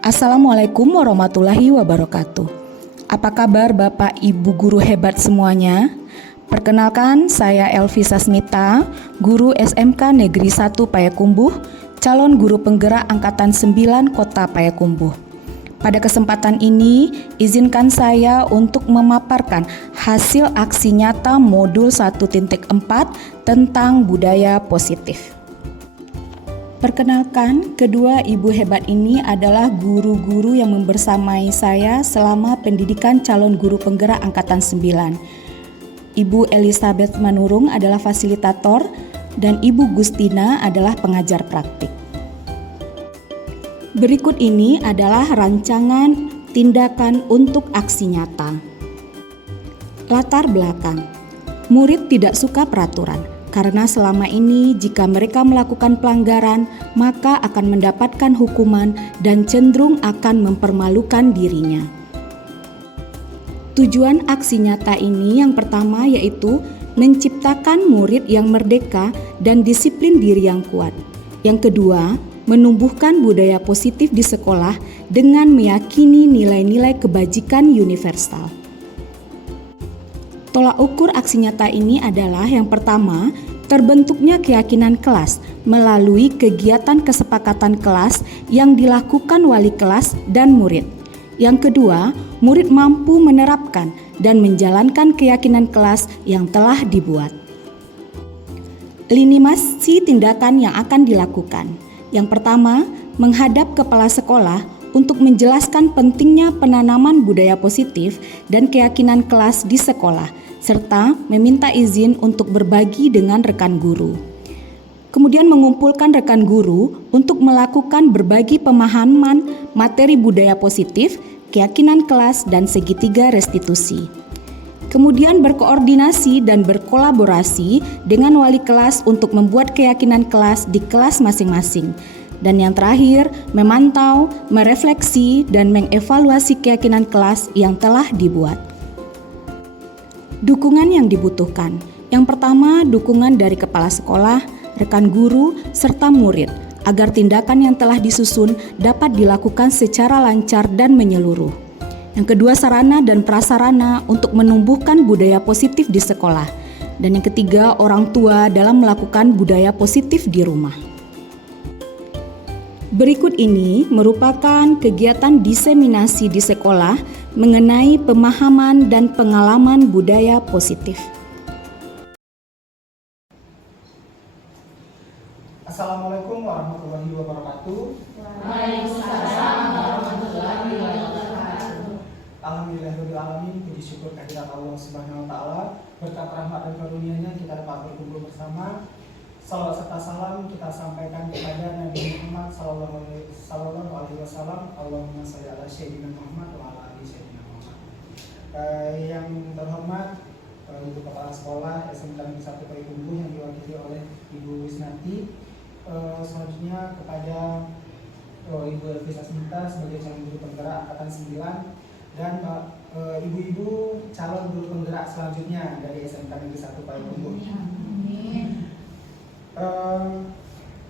Assalamualaikum warahmatullahi wabarakatuh. Apa kabar Bapak Ibu guru hebat semuanya? Perkenalkan, saya Elvi Sasmita, guru SMK Negeri 1 Payakumbuh, calon guru penggerak Angkatan 9 Kota Payakumbuh. Pada kesempatan ini, izinkan saya untuk memaparkan hasil aksi nyata modul 1.4 tentang budaya positif. Perkenalkan, kedua ibu hebat ini adalah guru-guru yang membersamai saya selama pendidikan calon guru penggerak Angkatan 9. Ibu Elizabeth Manurung adalah fasilitator dan Ibu Gustina adalah pengajar praktik. Berikut ini adalah rancangan tindakan untuk aksi nyata. Latar belakang. Murid tidak suka peraturan. Karena selama ini jika mereka melakukan pelanggaran, maka akan mendapatkan hukuman dan cenderung akan mempermalukan dirinya. Tujuan aksi nyata ini yang pertama yaitu menciptakan murid yang merdeka dan disiplin diri yang kuat. Yang kedua, menumbuhkan budaya positif di sekolah dengan meyakini nilai-nilai kebajikan universal. Tolak ukur aksi nyata ini adalah yang pertama, terbentuknya keyakinan kelas melalui kegiatan kesepakatan kelas yang dilakukan wali kelas dan murid. Yang kedua, murid mampu menerapkan dan menjalankan keyakinan kelas yang telah dibuat. Lini masa tindakan yang akan dilakukan. Yang pertama, menghadap kepala sekolah untuk menjelaskan pentingnya penanaman budaya positif dan keyakinan kelas di sekolah, serta meminta izin untuk berbagi dengan rekan guru. Kemudian mengumpulkan rekan guru untuk melakukan berbagi pemahaman materi budaya positif, keyakinan kelas, dan segitiga restitusi. Kemudian berkoordinasi dan berkolaborasi dengan wali kelas untuk membuat keyakinan kelas di kelas masing-masing. Dan yang terakhir, memantau, merefleksi, dan mengevaluasi keyakinan kelas yang telah dibuat. Dukungan yang dibutuhkan. Yang pertama, dukungan dari kepala sekolah, rekan guru, serta murid, agar tindakan yang telah disusun dapat dilakukan secara lancar dan menyeluruh. Yang kedua, sarana dan prasarana untuk menumbuhkan budaya positif di sekolah. Dan yang ketiga, orang tua dalam melakukan budaya positif di rumah. Berikut ini merupakan kegiatan diseminasi di sekolah mengenai pemahaman dan pengalaman budaya positif. Assalamualaikum warahmatullahi wabarakatuh. Waalaikumsalam warahmatullahi wabarakatuh. Alhamdulillahirabbil alamin, puji syukur kehadirat Allah Subhanahu wa taala. Berkat rahmat dan karunia-Nya kita dapat berkumpul bersama. Salawat serta salam kita sampaikan kepada Nabi Muhammad sallallahu alaihi wasallam. Allahumma shalli ala sayyidina Muhammad wa ala ali sayyidina Muhammad. Yang terhormat Ibu Kepala Sekolah SMK Negeri 1 Payakumbuh yang diwakili oleh Ibu Wisnati. Selanjutnya kepada Ibu Elvi Sasmita sebagai calon guru penggerak Angkatan 9 dan ibu-ibu calon guru penggerak selanjutnya dari SMK Negeri 1 Payakumbuh.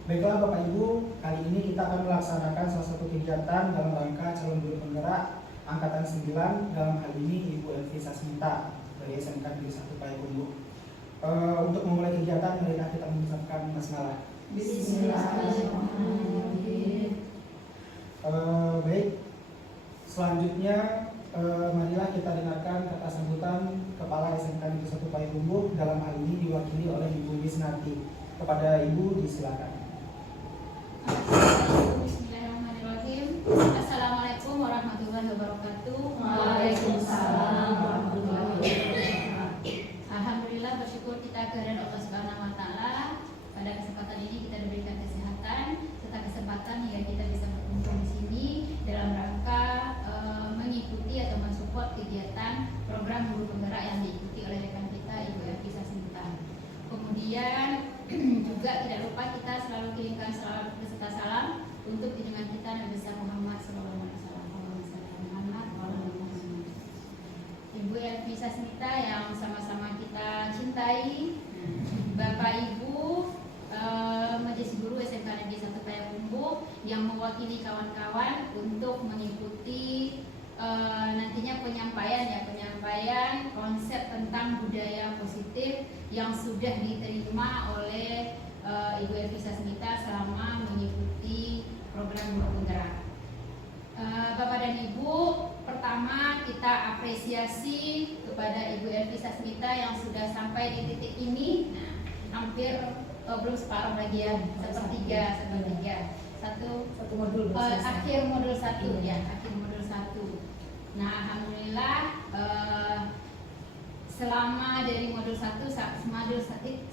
Baiklah Bapak Ibu, kali ini kita akan melaksanakan salah satu kegiatan dalam rangka calon guru penggerak Angkatan 9, dalam hal ini Ibu Elvi Sasmita dari SMK Negeri 1 Payakumbuh. Untuk memulai kegiatan, marilah kita mengucapkan basmalah. Bismillahirrahmanirrahim. Baik, selanjutnya marilah kita dengarkan kata sambutan Kepala SMK Negeri 1 Payakumbuh, dalam hal ini diwakili oleh Ibu Wisnati. Kepada Ibu disilakan. Bismillahirrahmanirrahim. Assalamualaikum warahmatullahi wabarakatuh. Waalaikumsalam warahmatullahi wabarakatuh. Alhamdulillah, bersyukur kita kehadiran Allah Subhanahu wa taala. Pada kesempatan ini kita diberikan kesehatan serta kesempatan hingga kita bisa berkumpul di sini dalam rangka mengikuti atau mensupport kegiatan program guru penggerak yang diikuti oleh rekan kita Ibu Elvi Sasmita. Kemudian juga tidak lupa kita selalu kirimkan salawat beserta salam mewakili kawan-kawan untuk mengikuti nantinya penyampaian konsep tentang budaya positif yang sudah diterima oleh Ibu Elvi Sasmita selama mengikuti program Guru Penggerak. Bapak dan Ibu, pertama kita apresiasi kepada Ibu Elvi Sasmita yang sudah sampai di titik ini. Nah, hampir belum separuh lagi ya, sepertiga. Satu modul akhir modul 1 ya, akhir modul 1. Nah, alhamdulillah selama dari modul 1 modul 1.1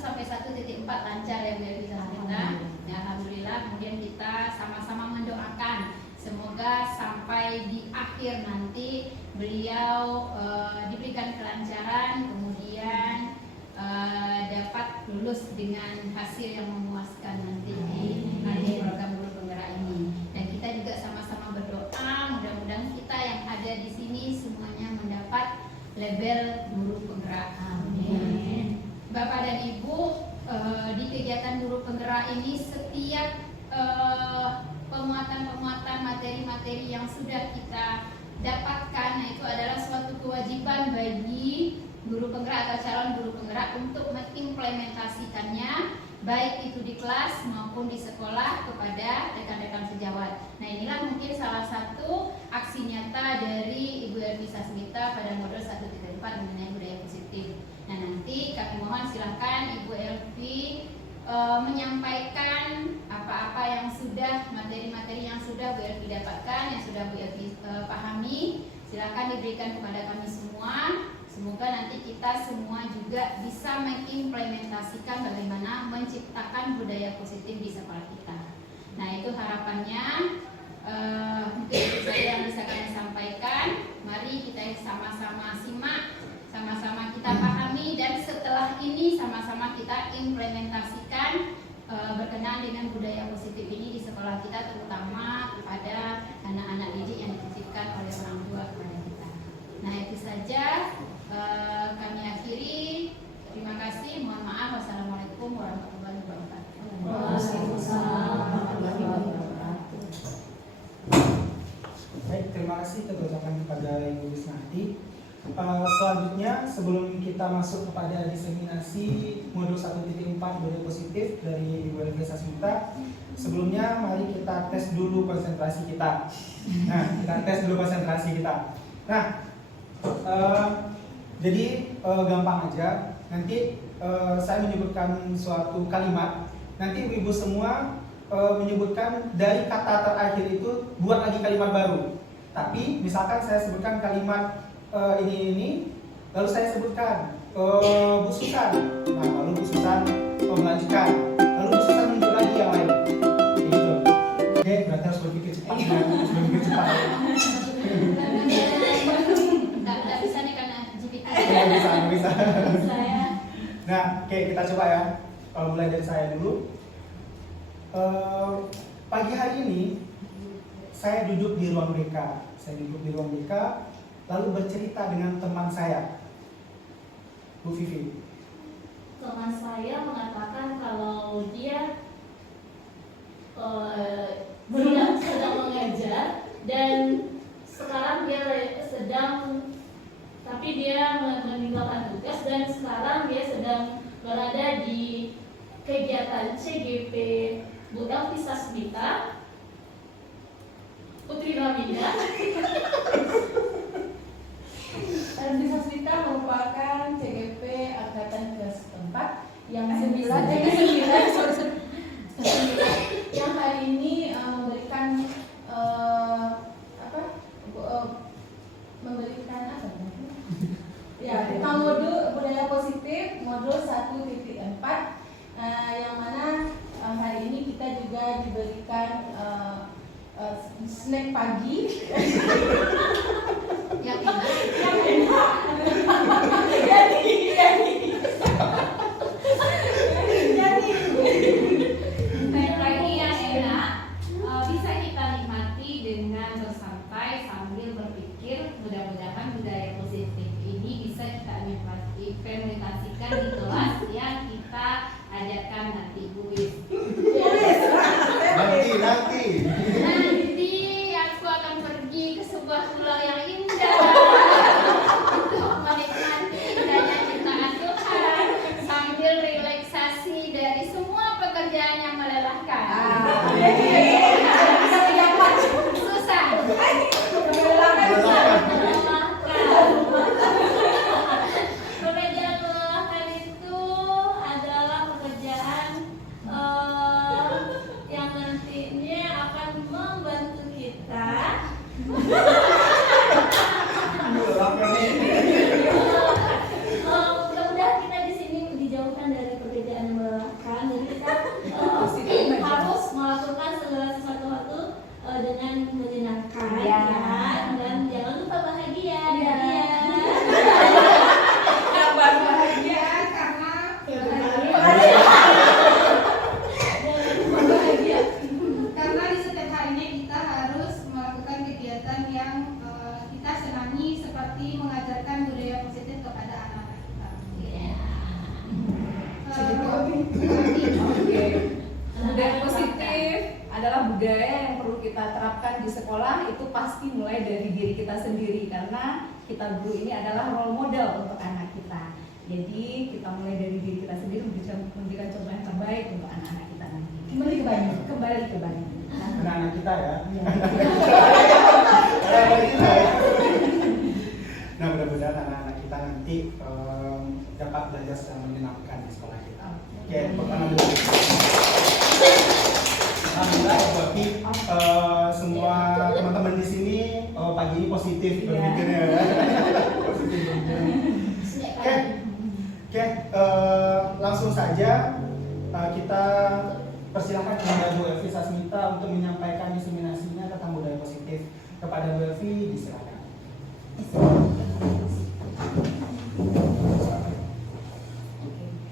sampai 1.4 lancar ya Bu Elvi Sasmita. Ya, alhamdulillah. Kemudian kita sama-sama mendoakan semoga sampai di akhir nanti beliau diberikan kelancaran, kemudian dapat lulus dengan hasil yang memuaskan nanti di akhir program Guru Penggerak ini. Dan kita juga sama-sama berdoa mudah-mudahan kita yang ada di sini semuanya mendapat label Guru Penggerak. Amin. Bapak dan Ibu, di kegiatan Guru Penggerak ini setiap pemuatan materi-materi yang sudah kita dapatkan, nah itu adalah suatu kewajiban bagi guru penggerak atau calon guru penggerak untuk mengimplementasikannya baik itu di kelas maupun di sekolah kepada rekan-rekan sejawat. Nah, inilah mungkin salah satu aksi nyata dari Ibu Elvi Sasmita pada modul 1.4 mengenai budaya positif. Nah, nanti kami mohon silakan Ibu Elvi menyampaikan apa-apa yang sudah, materi-materi yang sudah Bu Elvi dapatkan, yang sudah Bu Elvi pahami, silakan diberikan kepada kami semua. Semoga nanti kita semua juga bisa mengimplementasikan bagaimana menciptakan budaya positif di sekolah kita. Nah, itu harapannya. Mungkin itu saja yang bisa kami sampaikan. Mari kita sama-sama simak, sama-sama kita pahami, dan setelah ini sama-sama kita implementasikan berkenaan dengan budaya positif ini di sekolah kita, terutama kepada anak-anak didik yang dititipkan oleh orang tua kepada kita. Nah, itu saja kami akhiri. Terima kasih. Mohon maaf. Wassalamualaikum warahmatullahi wabarakatuh. Waalaikumsalam warahmatullahi wabarakatuh. Baik, terima kasih kita ucapkan kepada Ibu Wisnati. Selanjutnya, sebelum kita masuk kepada diseminasi modul 1.4 budaya positif dari Ibu Elvi Sasmita, sebelumnya mari kita tes dulu konsentrasi kita. Nah, jadi gampang aja. Nanti saya menyebutkan suatu kalimat. Nanti ibu-ibu semua menyebutkan dari kata terakhir itu, buat lagi kalimat baru. Tapi misalkan saya sebutkan kalimat ini, lalu saya sebutkan Bu Susan. Nah, lalu Bu Susan melanjutkan. Lalu Bu Susan menunjuk lagi yang lain. Gitu. Oke, berarti harus berpikir cepat. Nggak bisa nih karena GPT. Bisa. Saya. Nah, oke, kita coba ya. Mulai dari saya dulu. Pagi hari ini saya duduk di ruang BK. Lalu bercerita dengan teman saya, Bu Vivi. Teman saya mengatakan kalau dia sedang mengajar dan sekarang dia meninggalkan tugas dan sekarang dia sedang berada di kegiatan CGP Bu Elvi Sasmita Putri Raminda. Elvi Sasmita merupakan CGP angkatan ke-4 yang 9 yang hari ini memberikan tentang modul budaya positif modul 1.4 yang mana hari ini kita juga diberikan snack pagi Yang enak. Pagi yang enak bisa kita nikmati dengan bersantai sambil berpikir. Mudah-mudahan budaya positif ini bisa kita implementasikan di kelas yang kita adakan nanti, Bu Wis. Nanti nanti? Nanti aku akan pergi ke sebuah pulau yang indah untuk menikmati indahnya ciptaan Tuhan sambil relaksasi dari semua pekerjaan yang melelahkan. Bisa mendapat. Susah. Pekerjaan melelahkan itu adalah pekerjaan yang nantinya akan membantu kita mudah-mudahan kita di sini dijauhkan dari pekerjaan yang melelahkan dan kita harus melakukan segala sesuatu dengan menyenangkan Ya. dan jangan lupa bahagia Ya. Kabar bahagia karena bahagia. Karena di setiap harinya kita harus melakukan kegiatan yang kita senangi seperti mengajarkan budaya positif kepada anak-anak kita. Oke. Budaya positif adalah budaya yang perlu kita terapkan di sekolah. Itu pasti mulai dari diri kita sendiri karena kita guru ini adalah role model untuk anak kita. Jadi kita mulai dari diri kita sendiri memberikan contoh yang terbaik untuk anak-anak kita nanti. Kembali ke Bandung. Anak-anak kita ya. Ya. Anak-anak kita ya. Nah, mudah-mudahan anak-anak kita nanti dapat belajar secara menyenangkan di sekolah kita. Oke, pertama dulu. Alhamdulillah, berarti semua teman-teman di sini pagi ini positif berpikirnya ya. Positif berpikirnya. Oke, langsung saja kita persilahkan kepada Bu Elvi Sasmita untuk menyampaikan diseminasinya tentang budaya positif. Kepada Bu Elvi, disilakan.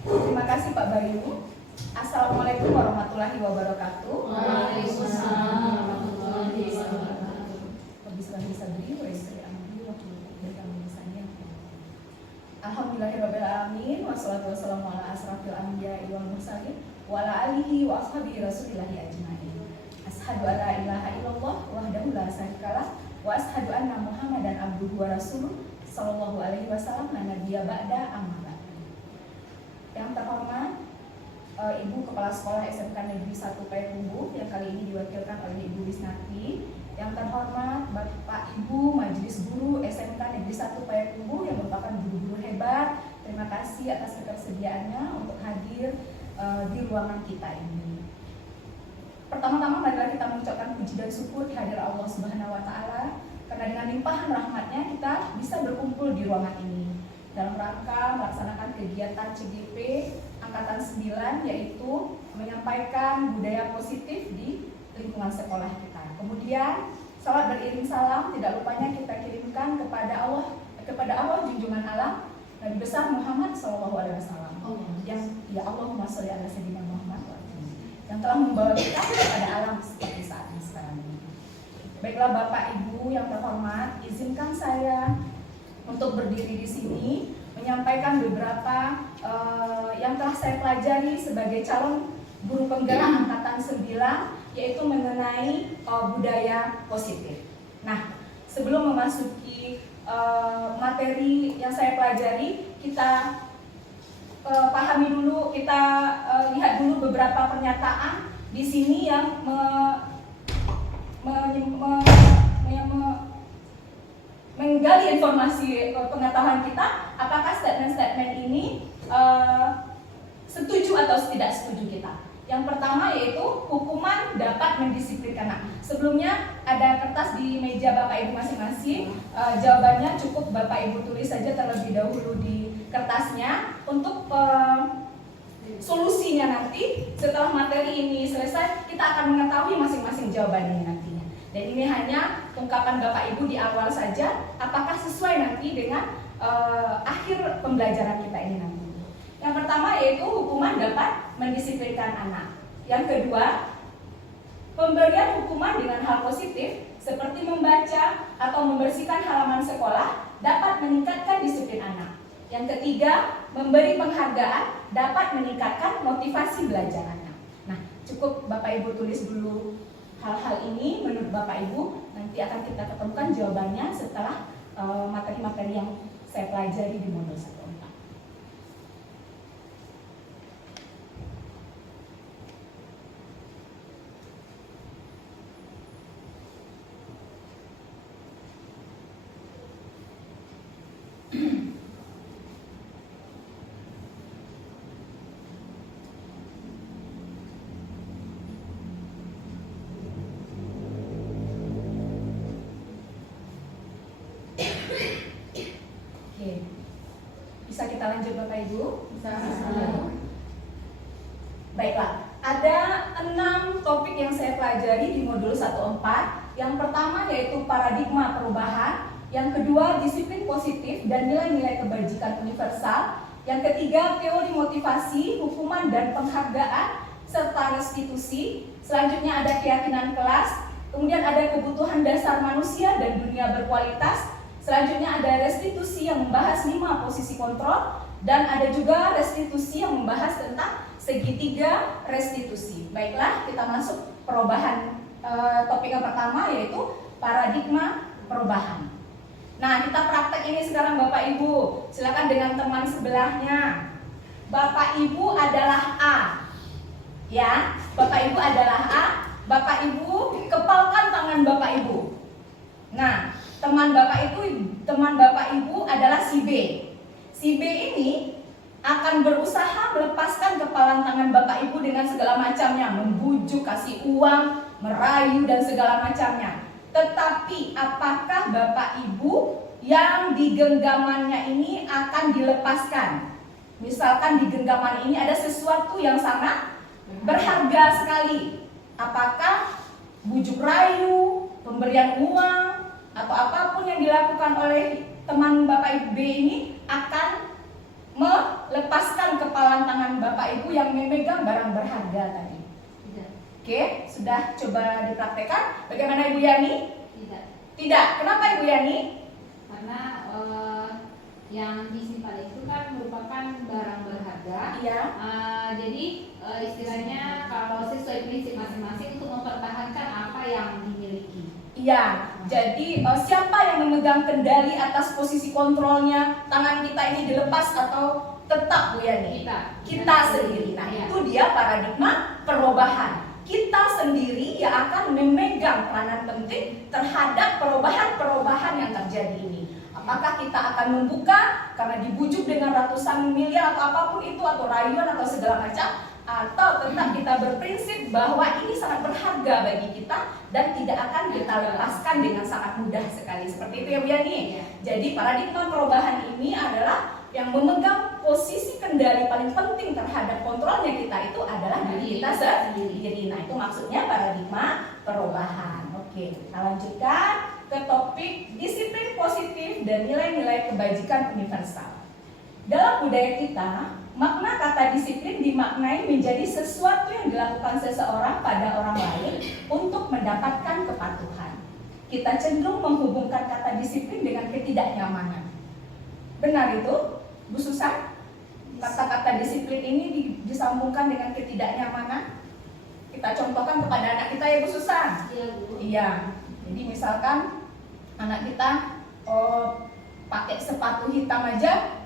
Terima kasih Pak Bayu. Assalamualaikum warahmatullahi wabarakatuh. Waalaikumsalam warahmatullahi wabarakatuh. Alhamdulillahirrabbilalamin. Wassalatu wassalamu ala asrafil anbiya'i wal mursalin wa ala alihi wa ashabihi rasulillahi ajma'in. Ashhadu an la ilaha illallah wahdahu la syarikalah wa ashhadu anna Muhammadan abduhu wa rasuluh sallallahu alaihi wasallam la nabiyya ba'da amma ba'd. Yang terhormat Ibu Kepala Sekolah SMK Negeri 1 Payakumbuh yang kali ini diwakilkan oleh Ibu Wisnati. Yang terhormat Bapak Ibu Majelis Guru SMK Negeri 1 Payakumbuh yang merupakan guru-guru hebat. Terima kasih atas ketersediaannya untuk hadir di ruangan kita ini. Pertama-tama marilah kita mengucapkan puji dan syukur kehadirat Allah Subhanahu wa taala karena dengan limpahan rahmatnya kita bisa berkumpul di ruangan ini dalam rangka melaksanakan kegiatan CGP angkatan 9 yaitu menyampaikan budaya positif di lingkungan sekolah kita. Kemudian salat beriring salam tidak lupanya kita kirimkan kepada Allah junjungan alam Nabi besar Muhammad SAW yang ya Allahumma sholli ala sayyidina Muhammad yang telah membawa kita kepada alam seperti saat ini sekarang ini. Baiklah Bapak Ibu yang terhormat, izinkan saya untuk berdiri di sini menyampaikan beberapa yang telah saya pelajari sebagai calon guru penggerak angkatan 9 yaitu mengenai budaya positif. Nah, sebelum memasuki materi yang saya pelajari, kita pahami dulu, kita lihat dulu beberapa pernyataan di sini yang menggali informasi pengetahuan kita, apakah statement-statement ini setuju atau tidak setuju kita. Yang pertama yaitu hukuman dapat mendisiplinkan anak. Sebelumnya ada kertas di meja Bapak Ibu masing-masing. Jawabannya cukup Bapak Ibu tulis saja terlebih dahulu di kertasnya. Untuk solusinya nanti setelah materi ini selesai kita akan mengetahui masing-masing jawabannya nantinya. Dan ini hanya ungkapan Bapak Ibu di awal saja. Apakah sesuai nanti dengan akhir pembelajaran kita ini nanti. Yang pertama yaitu hukuman dapat mendisiplinkan anak. Yang kedua, pemberian hukuman dengan hal positif seperti membaca atau membersihkan halaman sekolah dapat meningkatkan disiplin anak. Yang ketiga, memberi penghargaan dapat meningkatkan motivasi belajar anak. Nah, cukup Bapak Ibu tulis dulu hal-hal ini menurut Bapak Ibu nanti akan kita ketemukan jawabannya setelah materi-materi yang saya pelajari di modul 1. Bisa kita lanjut Bapak Ibu? Bisa. Baiklah, ada 6 topik yang saya pelajari di modul 1.4. Yang pertama yaitu paradigma perubahan, yang kedua disiplin positif dan nilai-nilai kebajikan universal, yang ketiga teori motivasi, hukuman dan penghargaan serta restitusi. Selanjutnya ada keyakinan kelas, kemudian ada kebutuhan dasar manusia dan dunia berkualitas. Selanjutnya ada restitusi yang membahas 5 posisi kontrol, dan ada juga restitusi yang membahas tentang segitiga restitusi. Baiklah, kita masuk perubahan. Topik yang pertama yaitu paradigma perubahan. Nah, kita praktek ini sekarang Bapak Ibu. Silakan dengan teman sebelahnya. Bapak Ibu adalah A. Ya, Bapak Ibu adalah A. Bapak Ibu kepalkan tangan Bapak Ibu. Nah, teman Bapak Ibu adalah si B. Si B ini akan berusaha melepaskan kepalan tangan Bapak Ibu dengan segala macamnya, membujuk, kasih uang, merayu dan segala macamnya. Tetapi apakah Bapak Ibu yang di genggamannya ini akan dilepaskan? Misalkan di genggaman ini ada sesuatu yang sangat berharga sekali. Apakah bujuk rayu, pemberian uang, atau apapun yang dilakukan oleh teman Bapak Ibu B ini akan melepaskan kepalan tangan Bapak Ibu yang memegang barang berharga tadi? Tidak. Oke, sudah coba dipraktekkan. Bagaimana Ibu Yani? Tidak. Tidak. Kenapa Ibu Yani? Karena yang disimpan itu kan merupakan barang berharga. Iya. Jadi istilahnya kalau sesuai prinsip masing-masing untuk mempertahankan apa yang dimiliki. Iya. Jadi siapa yang memegang kendali atas posisi kontrolnya? Tangan kita ini dilepas atau tetap Bu Yani? Kita sendiri. Nah, Ya. itu dia paradigma perubahan. Kita sendiri yang akan memegang peranan penting terhadap perubahan-perubahan yang terjadi ini. Apakah kita akan membuka karena dibujuk dengan ratusan miliar atau apapun itu, atau rayuan atau segala macam, atau tetap kita berprinsip bahwa ini sangat berharga bagi kita dan tidak akan kita lepaskan dengan sangat mudah sekali. Seperti itu ya Bu Yani. Ya. Jadi paradigma perubahan ini adalah yang memegang posisi kendali paling penting terhadap kontrolnya kita itu adalah diri kita sendiri. Nah, itu maksudnya paradigma perubahan. Oke, kita lanjutkan ke topik disiplin positif dan nilai-nilai kebajikan universal. Dalam budaya kita, makna kata disiplin dimaknai menjadi sesuatu yang dilakukan seseorang pada orang lain untuk mendapatkan kepatuhan. Kita cenderung menghubungkan kata disiplin dengan ketidaknyamanan. Benar itu, Bu Susan? Kata-kata disiplin ini disambungkan dengan ketidaknyamanan. Kita contohkan kepada anak kita ya Bu Susan. Iya Bu. Iya. Jadi misalkan anak kita pakai sepatu hitam aja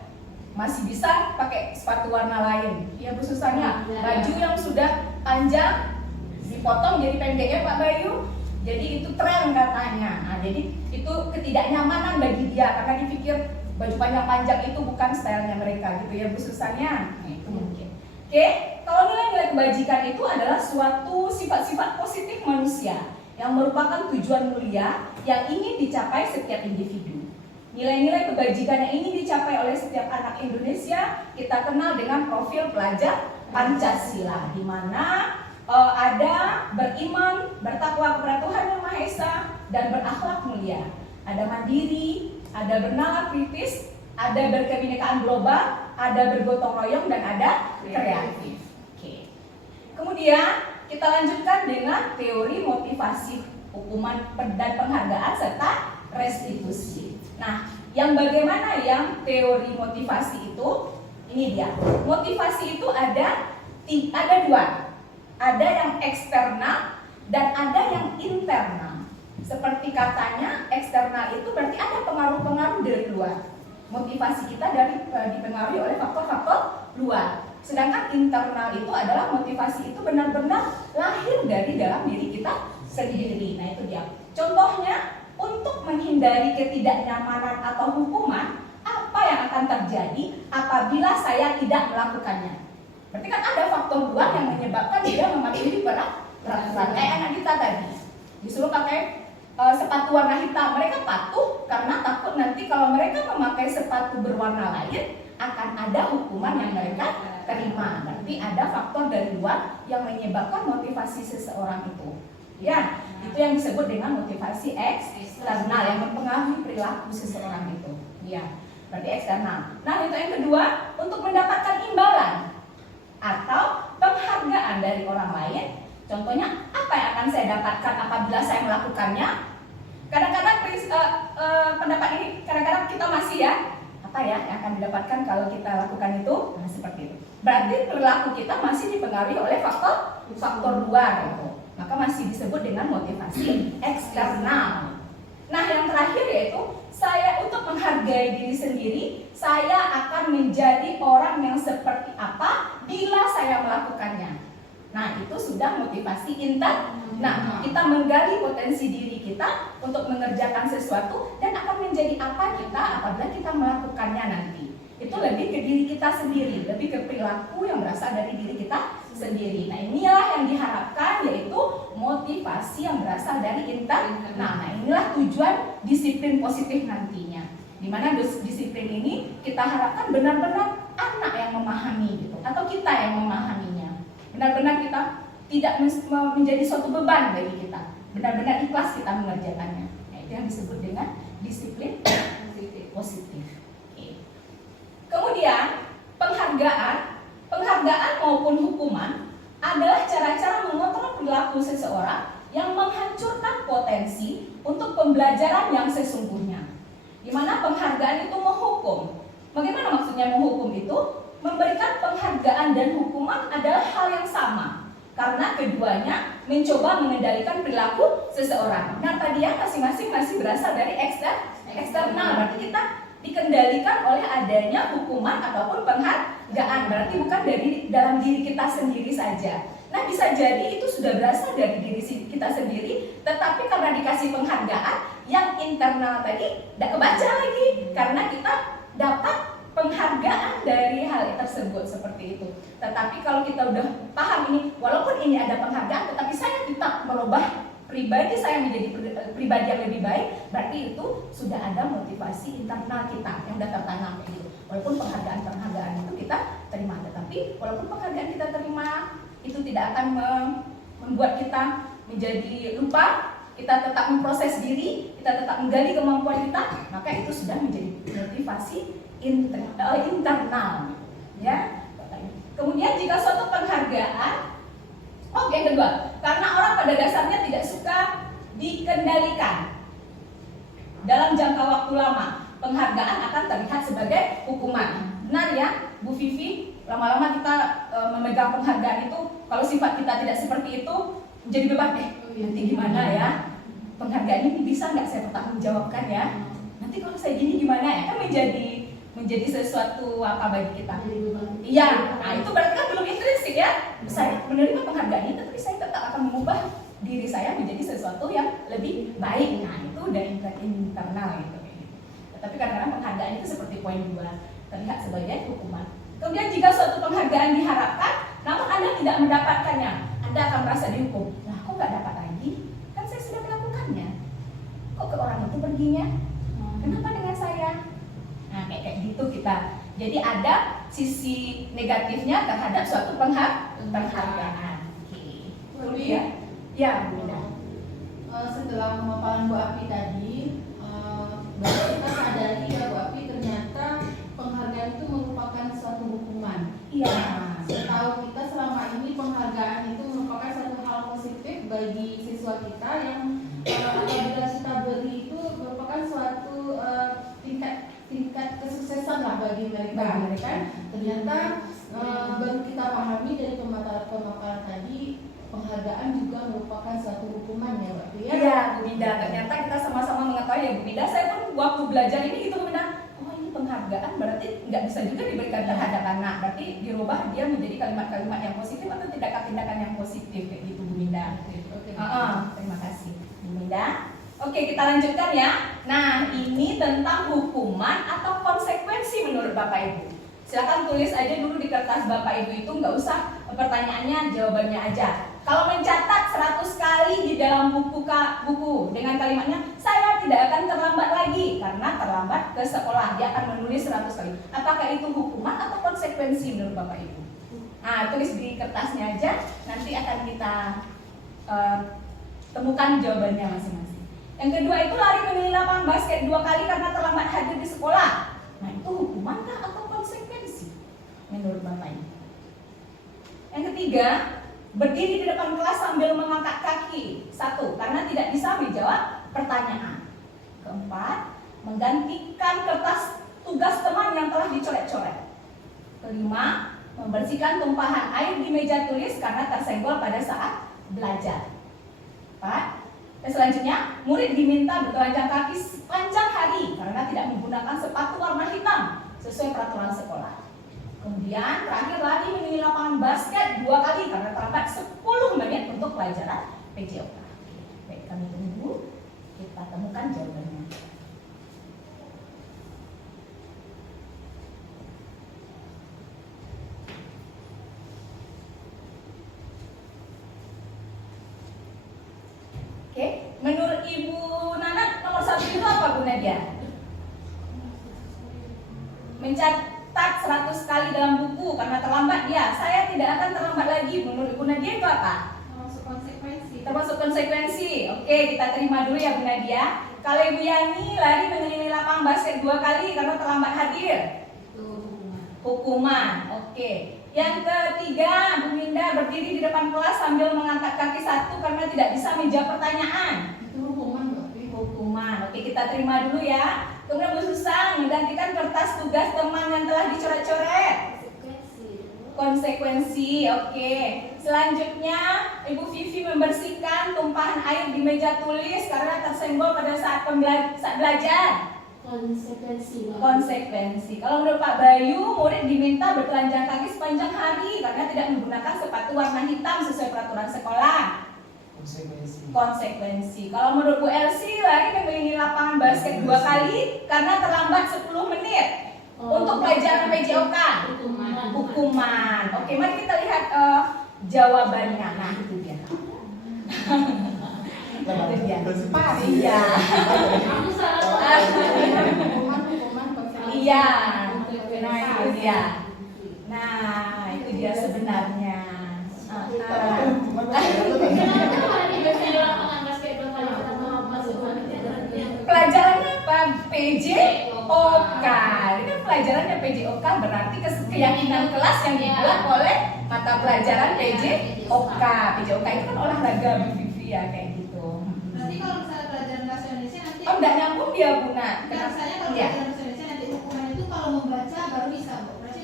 masih bisa pakai sepatu warna lain. Ya Bu Susan ya. Baju yang sudah panjang dipotong jadi pendek ya Pak Bayu. Jadi itu tren katanya. Nah, jadi itu ketidaknyamanan bagi dia karena dipikir baju panjang-panjang itu bukan stylenya mereka gitu ya Bu Susan ya. Nah, itu mungkin. Oke, kalau nilai-nilai kebajikan itu adalah suatu sifat-sifat positif manusia yang merupakan tujuan mulia yang ingin dicapai setiap individu. Nilai-nilai kebajikan yang ingin dicapai oleh setiap anak Indonesia kita kenal dengan profil pelajar Pancasila, di mana ada beriman, bertakwa kepada Tuhan Yang Maha Esa, dan berakhlak mulia. Ada mandiri, ada bernalar kritis, ada berkebinekaan global, ada bergotong royong, dan ada kreatif. Oke. Kemudian kita lanjutkan dengan teori motivasi, hukuman dan penghargaan serta restitusi. Nah, yang bagaimana yang teori motivasi itu? Ini dia. Motivasi itu ada dua. Ada yang eksternal dan ada yang internal. Seperti katanya eksternal itu berarti ada pengaruh-pengaruh dari luar. Motivasi kita dipengaruhi oleh faktor-faktor luar. Sedangkan internal itu adalah motivasi itu benar-benar lahir dari dalam diri kita sendiri. Nah itu dia. Contohnya, untuk menghindari ketidaknyamanan atau hukuman, apa yang akan terjadi apabila saya tidak melakukannya? Berarti kan ada faktor luar yang menyebabkan dia mematuhi peraturan. Kayak anak kita tadi disuruh pakai sepatu warna hitam, mereka patuh karena takut nanti kalau mereka memakai sepatu berwarna lain akan ada hukuman yang mereka terima. Berarti ada faktor dari luar yang menyebabkan motivasi seseorang itu. Ya, itu yang disebut dengan motivasi eksternal yang mempengaruhi perilaku seseorang itu. Ya, berarti eksternal. Nah, itu yang kedua, untuk mendapatkan imbalan atau penghargaan dari orang lain. Contohnya, apa yang akan saya dapatkan apabila saya melakukannya? Kadang-kadang pendapat ini kadang-kadang kita masih ya, apa ya yang akan didapatkan kalau kita lakukan itu? Nah, seperti itu. Berarti perilaku kita masih dipengaruhi oleh faktor luar gitu. Maka masih disebut dengan motivasi eksternal. Nah, yang terakhir yaitu saya untuk menghargai diri sendiri, saya akan menjadi orang yang seperti apa bila saya melakukannya. Nah, itu sudah motivasi internal. Nah, kita menggali potensi diri kita untuk mengerjakan sesuatu dan akan menjadi apa kita apabila kita melakukannya nanti. Itu lebih ke diri kita sendiri, lebih ke perilaku yang berasal dari diri kita sendiri. Nah, inilah yang diharapkan, yaitu motivasi yang berasal dari internal. Nah, inilah tujuan disiplin positif nantinya. Di mana disiplin ini kita harapkan benar-benar anak yang memahami gitu, atau kita yang memahaminya. Benar-benar kita tidak menjadi suatu beban bagi kita. Benar-benar ikhlas kita mengerjakannya. Nah, itu yang disebut dengan disiplin positif. Oke. Kemudian penghargaan maupun hukuman adalah cara-cara mengontrol perilaku seseorang yang menghancurkan potensi untuk pembelajaran yang sesungguhnya. Di mana penghargaan itu menghukum. Bagaimana maksudnya menghukum itu? Memberikan penghargaan dan hukuman adalah hal yang sama, karena keduanya mencoba mengendalikan perilaku seseorang. Nah, tadi ya masing-masing masih berasal dari eksternal. Berarti kita dikendalikan oleh adanya hukuman ataupun penghargaan. Berarti bukan dari dalam diri kita sendiri saja. Nah, bisa jadi itu sudah berasal dari diri kita sendiri, tetapi karena dikasih penghargaan yang internal tadi tidak kebaca lagi, karena kita dapat penghargaan dari hal tersebut seperti itu. Tetapi kalau kita udah paham ini, walaupun ini ada penghargaan, tetapi saya tetap merubah pribadi saya menjadi pribadi yang lebih baik, berarti itu sudah ada motivasi internal kita yang sudah tertanam gitu. Walaupun penghargaan itu kita terima, tetapi walaupun penghargaan kita terima, itu tidak akan membuat kita menjadi lupa. Kita tetap memproses diri, kita tetap menggali kemampuan kita, maka itu sudah menjadi motivasi internal, ya. Kemudian jika suatu penghargaan, yang kedua, karena orang pada dasarnya tidak suka dikendalikan dalam jangka waktu lama, penghargaan akan terlihat sebagai hukuman. Benar ya, Bu Vivi? Lama-lama kita memegang penghargaan itu, kalau sifat kita tidak seperti itu, menjadi beban nanti gimana ya? Penghargaan ini bisa nggak saya pertanggungjawabkan ya? Nanti kalau saya gini gimana ya? Kan menjadi sesuatu apa bagi kita? Iya, nah itu berarti kan belum intrinsik ya. Saya menerima penghargaan itu, tapi saya tetap akan mengubah diri saya menjadi sesuatu yang lebih baik. Nah itu dari internal gitu. Tapi kadang-kadang penghargaan itu seperti poin 2, terlihat sebagai hukuman. Kemudian jika suatu penghargaan diharapkan, namun Anda tidak mendapatkannya, Anda akan merasa dihukum. Nah, kok nggak dapat lagi? Kan saya sudah melakukannya. Kok ke orang itu perginya? Kenapa dengan saya? Nah, kayak gitu kita. Jadi ada sisi negatifnya terhadap suatu penghargaan. Oke. Kemudian, ya, setelah pemaparan Bu Api tadi, berarti kita sadari ya Bu Api, ternyata penghargaan itu merupakan suatu hukuman. Iya. Setahu kita selama ini penghargaan itu merupakan suatu hal positif bagi siswa kita yang apabila kita beri itu merupakan suatu tingkat kesuksesan lah bagi mereka. Ternyata baru kita pahami dari pemaparan tadi, penghargaan juga merupakan suatu hukuman ya Mbak ya? Iya, Bu Minda. Ternyata kita sama-sama mengetahui ya Bu Minda. Saya pun waktu belajar ini gitu Bu Minda. Oh ini penghargaan berarti nggak bisa juga diberikan terhadap anak. Berarti dirubah dia menjadi kalimat-kalimat yang positif atau tindakan-tindakan yang positif kayak gitu Bu Minda. Oke. Terima kasih Bu Minda. Oke, kita lanjutkan ya. Nah, ini tentang hukuman atau konsekuensi menurut Bapak Ibu. Silakan tulis aja dulu di kertas Bapak Ibu itu, nggak usah pertanyaannya, jawabannya aja. Kalau mencatat 100 kali di dalam buku dengan kalimatnya, saya tidak akan terlambat lagi karena terlambat ke sekolah. Dia akan menulis 100 kali. Apakah itu hukuman atau konsekuensi menurut Bapak Ibu? Nah, tulis di kertasnya aja, nanti akan kita temukan jawabannya masing-masing. Yang kedua itu lari keliling lapangan basket 2 kali karena terlambat hadir di sekolah. Nah, itu hukuman kah atau konsekuensi menurut Bapak Ibu? Yang ketiga, berdiri di depan kelas sambil mengangkat kaki. 1, karena tidak bisa menjawab pertanyaan. Keempat, menggantikan kertas tugas teman yang telah dicoret-coret. Kelima, membersihkan tumpahan air di meja tulis karena tersenggol pada saat belajar. 4, selanjutnya, murid diminta bertelanjang kaki sepanjang hari karena tidak menggunakan sepatu warna hitam sesuai peraturan sekolah. Kemudian terakhir lari mengelilingi lapangan basket 2 kali karena terlambat 10 menit untuk pelajaran PJOK. Baik, kami tunggu kita temukan jawabannya. Oke, menurut Ibu Nana nomor 1 itu apa Bu Nadia? Mencatat 100 kali dalam buku karena terlambat dia. Saya tidak akan terlambat lagi. Menurut Ibu Nadia itu apa? Termasuk konsekuensi. Termasuk konsekuensi. Oke, kita terima dulu ya Bu Nadia. Kalau Ibu Yani lari mengelilingi lapangan basket 2 kali karena terlambat hadir. Itu hukuman. Hukuman. Oke. Yang ketiga, Bu Minda berdiri di depan kelas sambil mengangkat kaki 1 karena tidak bisa menjawab pertanyaan. Itu hukuman Mbak. Hukuman. Oke, kita terima dulu ya. Kemudian Bu Susang menggantikan kertas tugas teman yang telah dicoret-coret. Konsekuensi. Oke. Selanjutnya, Ibu Vivi membersihkan tumpahan air di meja tulis karena tersenggol pada saat belajar. Konsekuensi. Kalau menurut Pak Bayu, murid diminta bertelanjang kaki sepanjang hari karena tidak menggunakan sepatu warna hitam sesuai peraturan sekolah. Konsekuensi. Kalau menurut Bu Elsie, lari mengelilingi lapangan basket 2 kali karena terlambat 10 menit untuk pelajaran PJOK. Hukuman. Oke, mari kita lihat jawabannya. Nah, itu dia. Itu dia. Pas. Iya. Aku salah. Hukuman konsekuensi. Iya. Nah, itu dia. Nah, itu dia sebenarnya. Pelajarannya apa? PJOK. Ini kan pelajarannya PJOK berarti keyakinan kelas yang dibuat oleh mata pelajaran PJOK. PJOK itu kan olahraga Bu Vivi ya kayak gitu. Nanti kalau misalnya pelajaran bahasa Indonesia nanti Oh, enggak nyambung dia Bu Nak. Rasanya kalau Iya. pelajaran bahasa Indonesia nanti hukuman itu kalau membaca baru bisa Bu. Berarti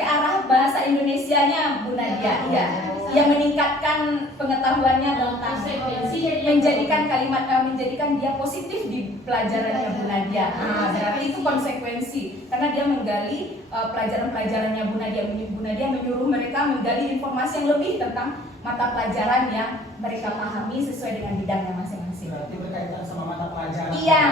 Ke arah bahasa Indonesianya Bu Nadia, iya. Yang meningkatkan pengetahuannya tentang menjadikan dia positif di pelajarannya Bu Nadia. Nah, berarti itu konsekuensi karena dia menggali pelajaran-pelajarannya Bu Nadia. Bu Nadia menyuruh mereka menggali informasi yang lebih tentang mata pelajaran yang mereka pahami sesuai dengan bidangnya masing-masing. Berarti berkaitan sama mata pelajaran. Iya,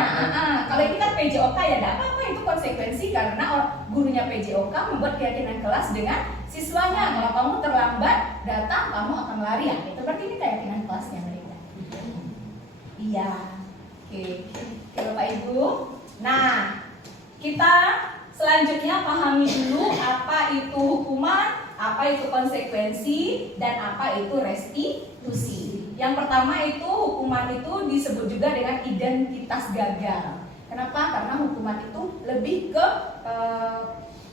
kalau ini kan PJOK ya tidak apa-apa, itu konsekuensi karena gurunya PJOK membuat keyakinan kelas dengan siswanya. Kalau kamu terlambat datang, kamu akan lari ya. Itu berarti ini keyakinan kelasnya mereka. Iya, oke Bapak Ibu. Nah, kita selanjutnya pahami dulu apa itu hukuman, apa itu konsekuensi, dan apa itu restitusi. Yang pertama itu hukuman itu disebut juga dengan identitas gagal. Kenapa? Karena hukuman itu lebih ke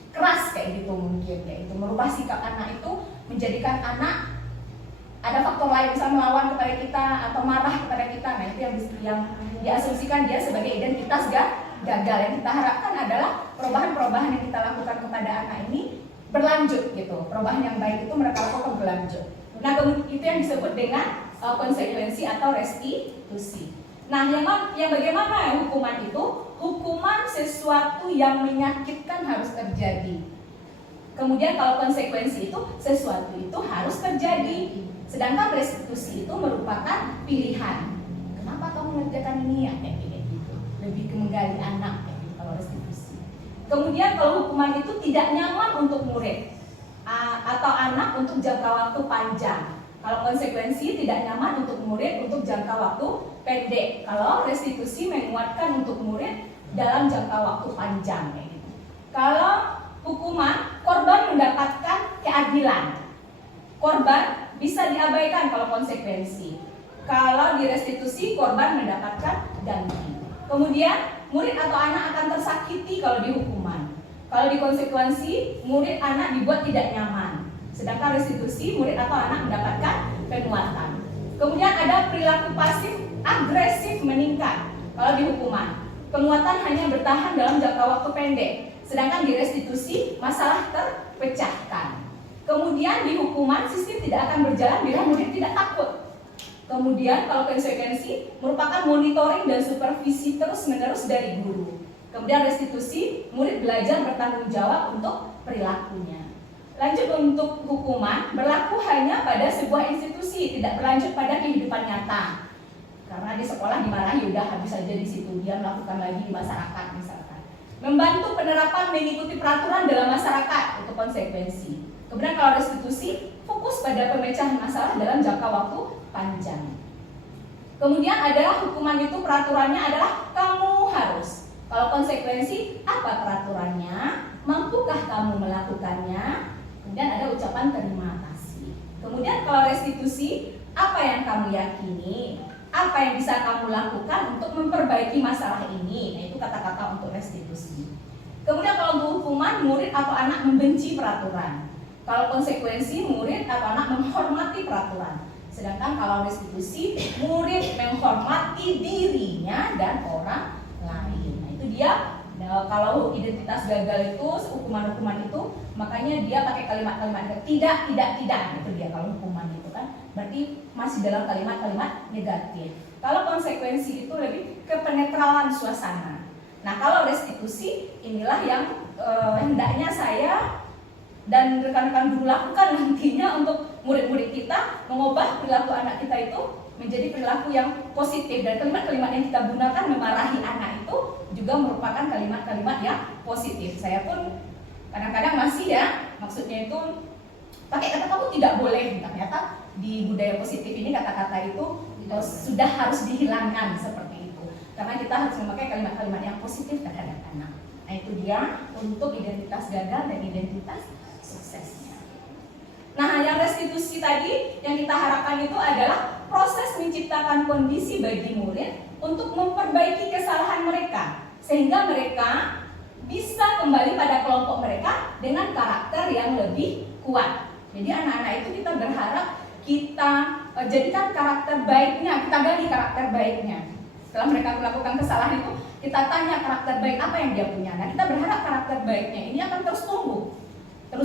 keras kayak gitu mungkin, yaitu merubah sikap anak itu menjadikan anak ada faktor lain, misalnya melawan kepada kita atau marah kepada kita. Nah itu yang diasumsikan dia sebagai identitas gagal. Yang kita harapkan adalah perubahan-perubahan yang kita lakukan kepada anak ini berlanjut gitu. Perubahan yang baik itu mereka lakukan berlanjut. Nah, itu yang disebut dengan konsekuensi atau restitusi. Nah, yang bagaimana hukuman itu? Hukuman sesuatu yang menyakitkan harus terjadi. Kemudian kalau konsekuensi itu sesuatu itu harus terjadi. Sedangkan restitusi itu merupakan pilihan. Kenapa kamu mengerjakan ini? Ya, kayak gitu. Lebih ke menggali anak ya, kalau restitusi. Kemudian kalau hukuman itu tidak nyaman untuk murid atau anak untuk jangka waktu panjang. Kalau konsekuensi tidak nyaman untuk murid untuk jangka waktu pendek. Kalau restitusi menguatkan untuk murid dalam jangka waktu panjang kayak gitu. Kalau hukuman, korban mendapatkan keadilan. Korban bisa diabaikan kalau konsekuensi. Kalau di restitusi, korban mendapatkan ganti. Kemudian murid atau anak akan tersakiti kalau di hukuman. Kalau di konsekuensi, murid anak dibuat tidak nyaman. Sedangkan restitusi, murid atau anak mendapatkan penguatan. Kemudian ada perilaku pasif agresif meningkat kalau di hukuman. Penguatan hanya bertahan dalam jangka waktu pendek. Sedangkan di restitusi, masalah terpecahkan. Kemudian di hukuman, sistem tidak akan berjalan bila murid tidak takut. Kemudian kalau konsekuensi merupakan monitoring dan supervisi terus-menerus dari guru. Kemudian restitusi, murid belajar bertanggung jawab untuk perilakunya. Lanjut untuk hukuman, berlaku hanya pada sebuah institusi, tidak berlanjut pada kehidupan nyata. Karena di sekolah dimarahi, udah habis saja di situ, dia melakukan lagi di masyarakat misalkan. Membantu penerapan mengikuti peraturan dalam masyarakat untuk konsekuensi. Kemudian kalau restitusi, fokus pada pemecahan masalah dalam jangka waktu panjang. Kemudian adalah hukuman itu peraturannya adalah kamu harus. Kalau konsekuensi, apa peraturannya? Mampukah kamu melakukannya? Kemudian ada ucapan terima kasih. Kemudian kalau restitusi, apa yang kamu yakini? Apa yang bisa kamu lakukan untuk memperbaiki masalah ini? Nah, itu kata-kata untuk restitusi. Kemudian kalau untuk hukuman, murid atau anak membenci peraturan. Kalau konsekuensi, murid atau anak menghormati peraturan. Sedangkan kalau restitusi, murid menghormati dirinya dan orang lain. Nah, itu dia. Nah, kalau identitas gagal itu, hukuman-hukuman itu, makanya dia pakai kalimat-kalimat tidak. Itu dia kalau hukuman itu kan. Berarti masih dalam kalimat-kalimat negatif. Kalau konsekuensi itu lebih ke penetralan suasana. Nah, kalau restitusi, inilah yang hendaknya saya dan rekan-rekan guru lakukan nantinya untuk murid-murid kita, mengubah perilaku anak kita itu menjadi perilaku yang positif. Dan kalimat-kalimat yang kita gunakan memarahi anak itu juga merupakan kalimat-kalimat yang positif. Saya pun kadang-kadang masih ya, maksudnya itu pakai kata kamu tidak boleh. Ternyata di budaya positif ini kata-kata itu sudah harus dihilangkan seperti itu. Karena kita harus memakai kalimat-kalimat yang positif terhadap anak. Nah, itu dia untuk identitas gagal dan identitas suksesnya. Nah, yang restitusi tadi yang kita harapkan itu adalah proses menciptakan kondisi bagi murid untuk memperbaiki kesalahan mereka sehingga mereka bisa kembali pada kelompok mereka dengan karakter yang lebih kuat. Jadi anak-anak itu kita berharap kita jadikan karakter baiknya, kita gali karakter baiknya. Setelah mereka melakukan kesalahan itu, kita tanya karakter baik apa yang dia punya. Nah, kita berharap karakter baiknya ini akan terus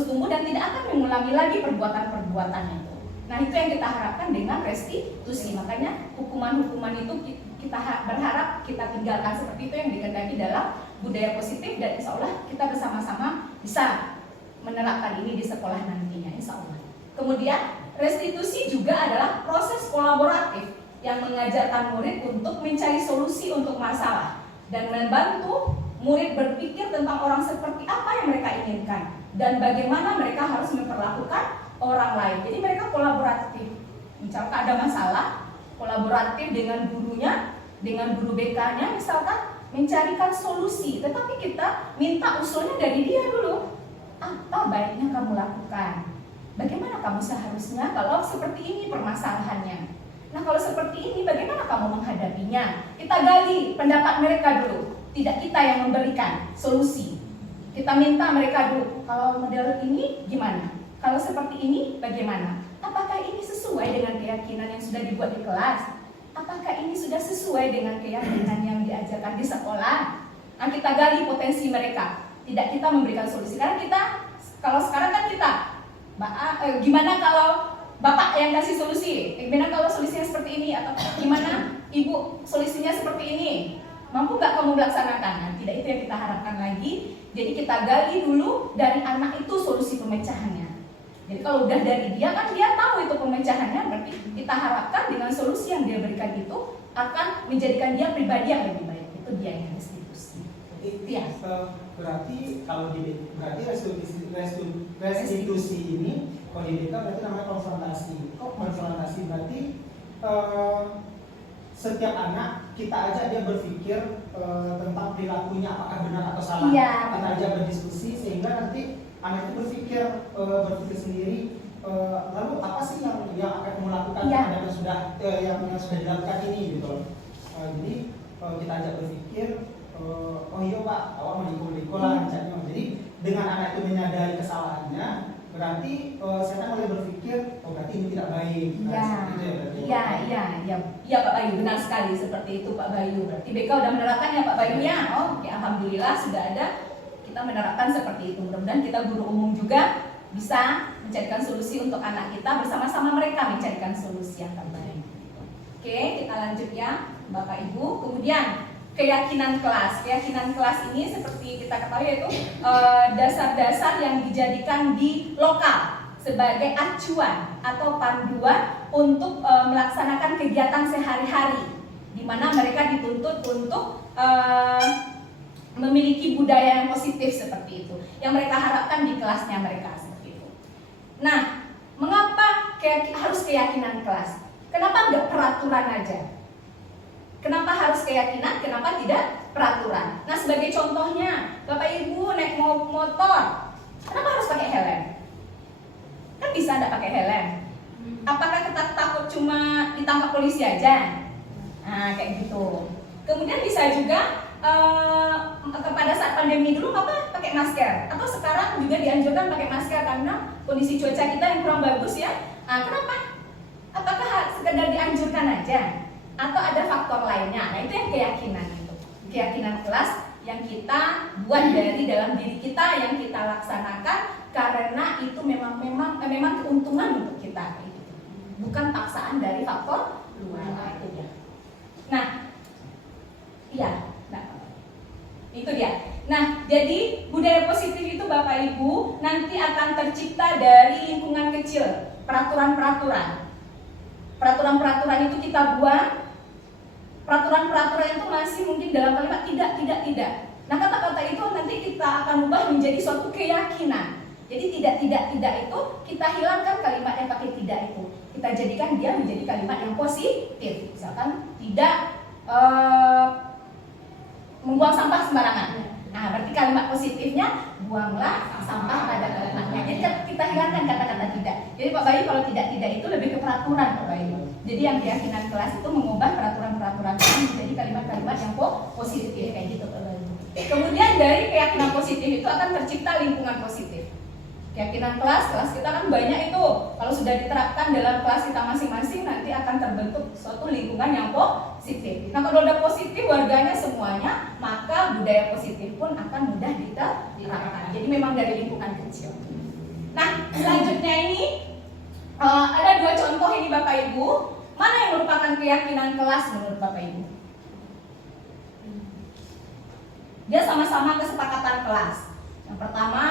tumbuh dan tidak akan mengulangi lagi perbuatan-perbuatan itu. Nah, itu yang kita harapkan dengan restitusi. Makanya hukuman-hukuman itu kita berharap kita tinggalkan seperti itu yang dikehendaki dalam budaya positif, dan insya Allah kita bersama-sama bisa menerapkan ini di sekolah nantinya, insya Allah. Kemudian restitusi juga adalah proses kolaboratif yang mengajarkan murid untuk mencari solusi untuk masalah dan membantu murid berpikir tentang orang seperti apa yang mereka inginkan dan bagaimana mereka harus memperlakukan orang lain. Jadi mereka kolaboratif. Misalkan ada masalah, kolaboratif dengan gurunya, dengan guru BK-nya misalkan mencarikan solusi. Tetapi kita minta usulnya dari dia dulu. Apa baiknya kamu lakukan? Bagaimana kamu seharusnya kalau seperti ini permasalahannya? Nah, kalau seperti ini bagaimana kamu menghadapinya? Kita gali pendapat mereka dulu. Tidak kita yang memberikan solusi. Kita minta mereka dulu, kalau model ini gimana? Kalau seperti ini bagaimana? Apakah ini sesuai dengan keyakinan yang sudah dibuat di kelas? Apakah ini sudah sesuai dengan keyakinan yang diajarkan di sekolah? Nah, kita gali potensi mereka. Tidak kita memberikan solusi. Karena kita, kalau sekarang kan kita, gimana kalau Bapak yang kasih solusi, gimana kalau solusinya seperti ini, atau gimana Ibu solusinya seperti ini, mampu nggak kamu melaksanakan? Nah, tidak itu yang kita harapkan lagi. Jadi kita gali dulu dari anak itu solusi pemecahannya. Jadi kalau udah dari dia kan dia tahu itu pemecahannya, berarti kita harapkan dengan solusi yang dia berikan itu akan menjadikan dia pribadi yang lebih baik. Itu dia yang restitusi. Ya. Berarti kalau berarti restitusi ini kalau di BK berarti namanya konfrontasi. Konfrontasi berarti setiap anak kita ajak dia berpikir tentang perilakunya apakah benar atau salah. Iya. Kita ajak berdiskusi sehingga nanti anak itu berpikir sendiri. Lalu apa sih yang akan kamu lakukan terhadap yang sudah dilakukan ini gitu. Jadi kita ajak berpikir. Oh iya Pak, awak menikul lah Jadi dengan anak itu menyadari kesalahannya, berarti saya mulai berpikir, oh berarti ini tidak baik. Iya Pak Bayu, benar sekali seperti itu Pak Bayu. Berarti BK udah menerapkan ya Pak Bayu ya? Oh ya alhamdulillah sudah ada. Kita menerapkan seperti itu. Mudah-mudahan kita guru umum juga bisa mencarikan solusi untuk anak kita, bersama-sama mereka mencarikan solusi yang terbaik. Oke, kita lanjut ya Bapak Ibu. Kemudian keyakinan kelas. Keyakinan kelas ini seperti kita ketahui yaitu dasar-dasar yang dijadikan di lokal sebagai acuan atau panduan untuk melaksanakan kegiatan sehari-hari, di mana mereka dituntut untuk memiliki budaya yang positif seperti itu, yang mereka harapkan di kelasnya mereka seperti itu. Nah, mengapa harus keyakinan kelas? Kenapa nggak peraturan aja? Kenapa harus keyakinan? Kenapa tidak peraturan? Nah, sebagai contohnya, Bapak Ibu naik motor, kenapa harus pakai helm? Kan bisa nggak pakai helm? Apakah kita takut cuma ditangkap polisi aja? Nah, kayak gitu. Kemudian bisa juga pada saat pandemi dulu Bapak pakai masker, atau sekarang juga dianjurkan pakai masker karena kondisi cuaca kita yang kurang bagus ya. Nah, kenapa? Apakah sekedar dianjurkan aja? Atau ada faktor lainnya? Nah, itu yang keyakinan itu. Keyakinan kelas yang kita buat dari dalam diri kita, yang kita laksanakan karena itu memang keuntungan untuk kita gitu. Bukan paksaan dari faktor luar itu ya. Nah, iya. Itu dia. Nah, jadi budaya positif itu Bapak Ibu nanti akan tercipta dari lingkungan kecil, peraturan-peraturan. Peraturan-peraturan itu kita buat. Peraturan-peraturan itu masih mungkin dalam kalimat tidak. Nah, kata-kata itu nanti kita akan ubah menjadi suatu keyakinan. Jadi tidak itu kita hilangkan kalimat yang pakai tidak itu. Kita jadikan dia menjadi kalimat yang positif. Misalkan tidak membuang sampah sembarangan. Nah, berarti kalimat positifnya buanglah sampah pada tempatnya. Jadi kita hilangkan kata-kata tidak. Jadi Pak Bayu kalau tidak itu lebih ke peraturan Pak Bayu. Jadi yang keyakinan kelas itu mengubah peraturan-peraturan menjadi kalimat-kalimat yang positif kayak gitu Pak Bayu. Kemudian dari keyakinan positif itu akan tercipta lingkungan positif. Keyakinan kelas kita kan banyak itu. Kalau sudah diterapkan dalam kelas kita masing-masing nanti akan terbentuk suatu lingkungan yang positif. Nah, kalau udah positif warganya semuanya, maka budaya positif pun akan mudah diterapkan. Jadi memang dari lingkungan kecil. Nah, selanjutnya ini ada dua contoh ini Bapak Ibu. Mana yang merupakan keyakinan kelas menurut Bapak Ibu? Dia sama-sama kesepakatan kelas. Yang pertama,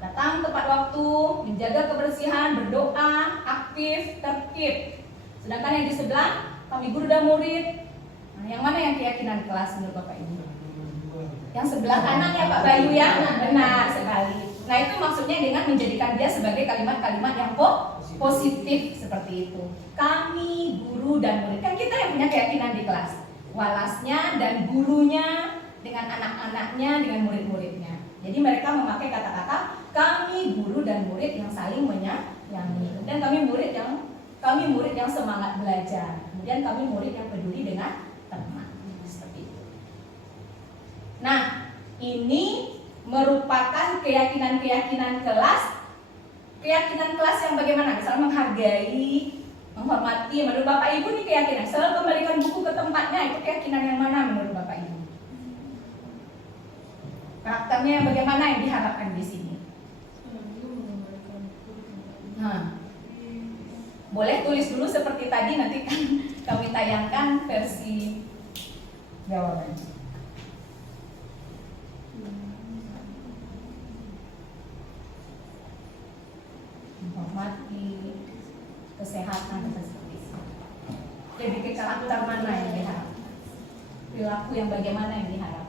datang tepat waktu, menjaga kebersihan, berdoa, aktif, tertib. Sedangkan yang di sebelah, kami guru dan murid. Nah, yang mana yang keyakinan kelas menurut Bapak Ibu? Yang sebelah kanan ya Pak Bayu ya? Benar sekali. Nah, itu maksudnya dengan menjadikan dia sebagai kalimat-kalimat yang positif seperti itu. Kami, guru dan murid. Kan kita yang punya keyakinan di kelas. Walasnya dan gurunya dengan anak-anaknya, dengan murid-muridnya. Jadi mereka memakai kata-kata kami guru dan murid yang saling menyayangi. Dan kami murid yang semangat belajar. Kemudian kami murid yang peduli dengan teman. Seperti itu. Nah, ini merupakan keyakinan-keyakinan kelas. Keyakinan kelas yang bagaimana? Misalnya menghargai, menghormati. Menurut Bapak Ibu ini keyakinan. Selalu kembalikan buku ke tempatnya. Itu keyakinan yang mana menurut Bapak Ibu? Karakternya bagaimana yang diharapkan di sini? Nah, Boleh tulis dulu seperti tadi, nanti kan kami tayangkan versi jawabannya. Menghormati, kesehatan, dan seperti itu. Lebih ke karakter mana yang diharapkan, perilaku yang bagaimana yang diharapkan.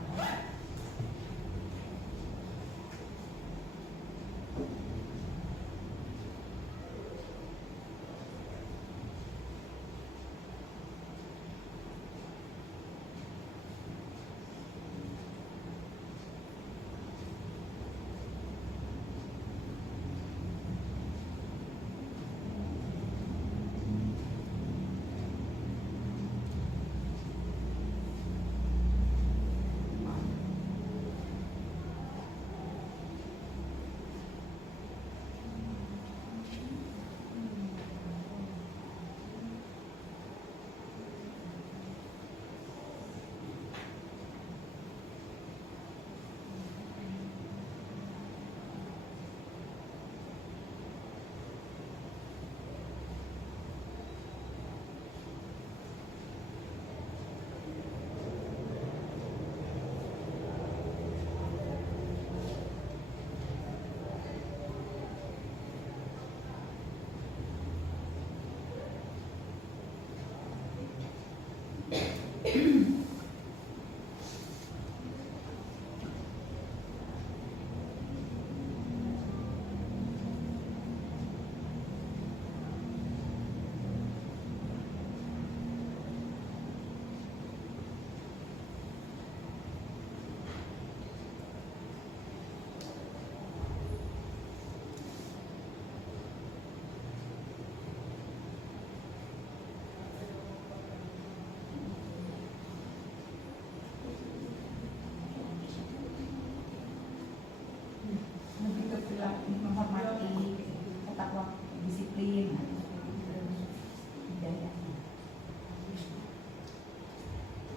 Menghormati, tetap waktu, disiplin.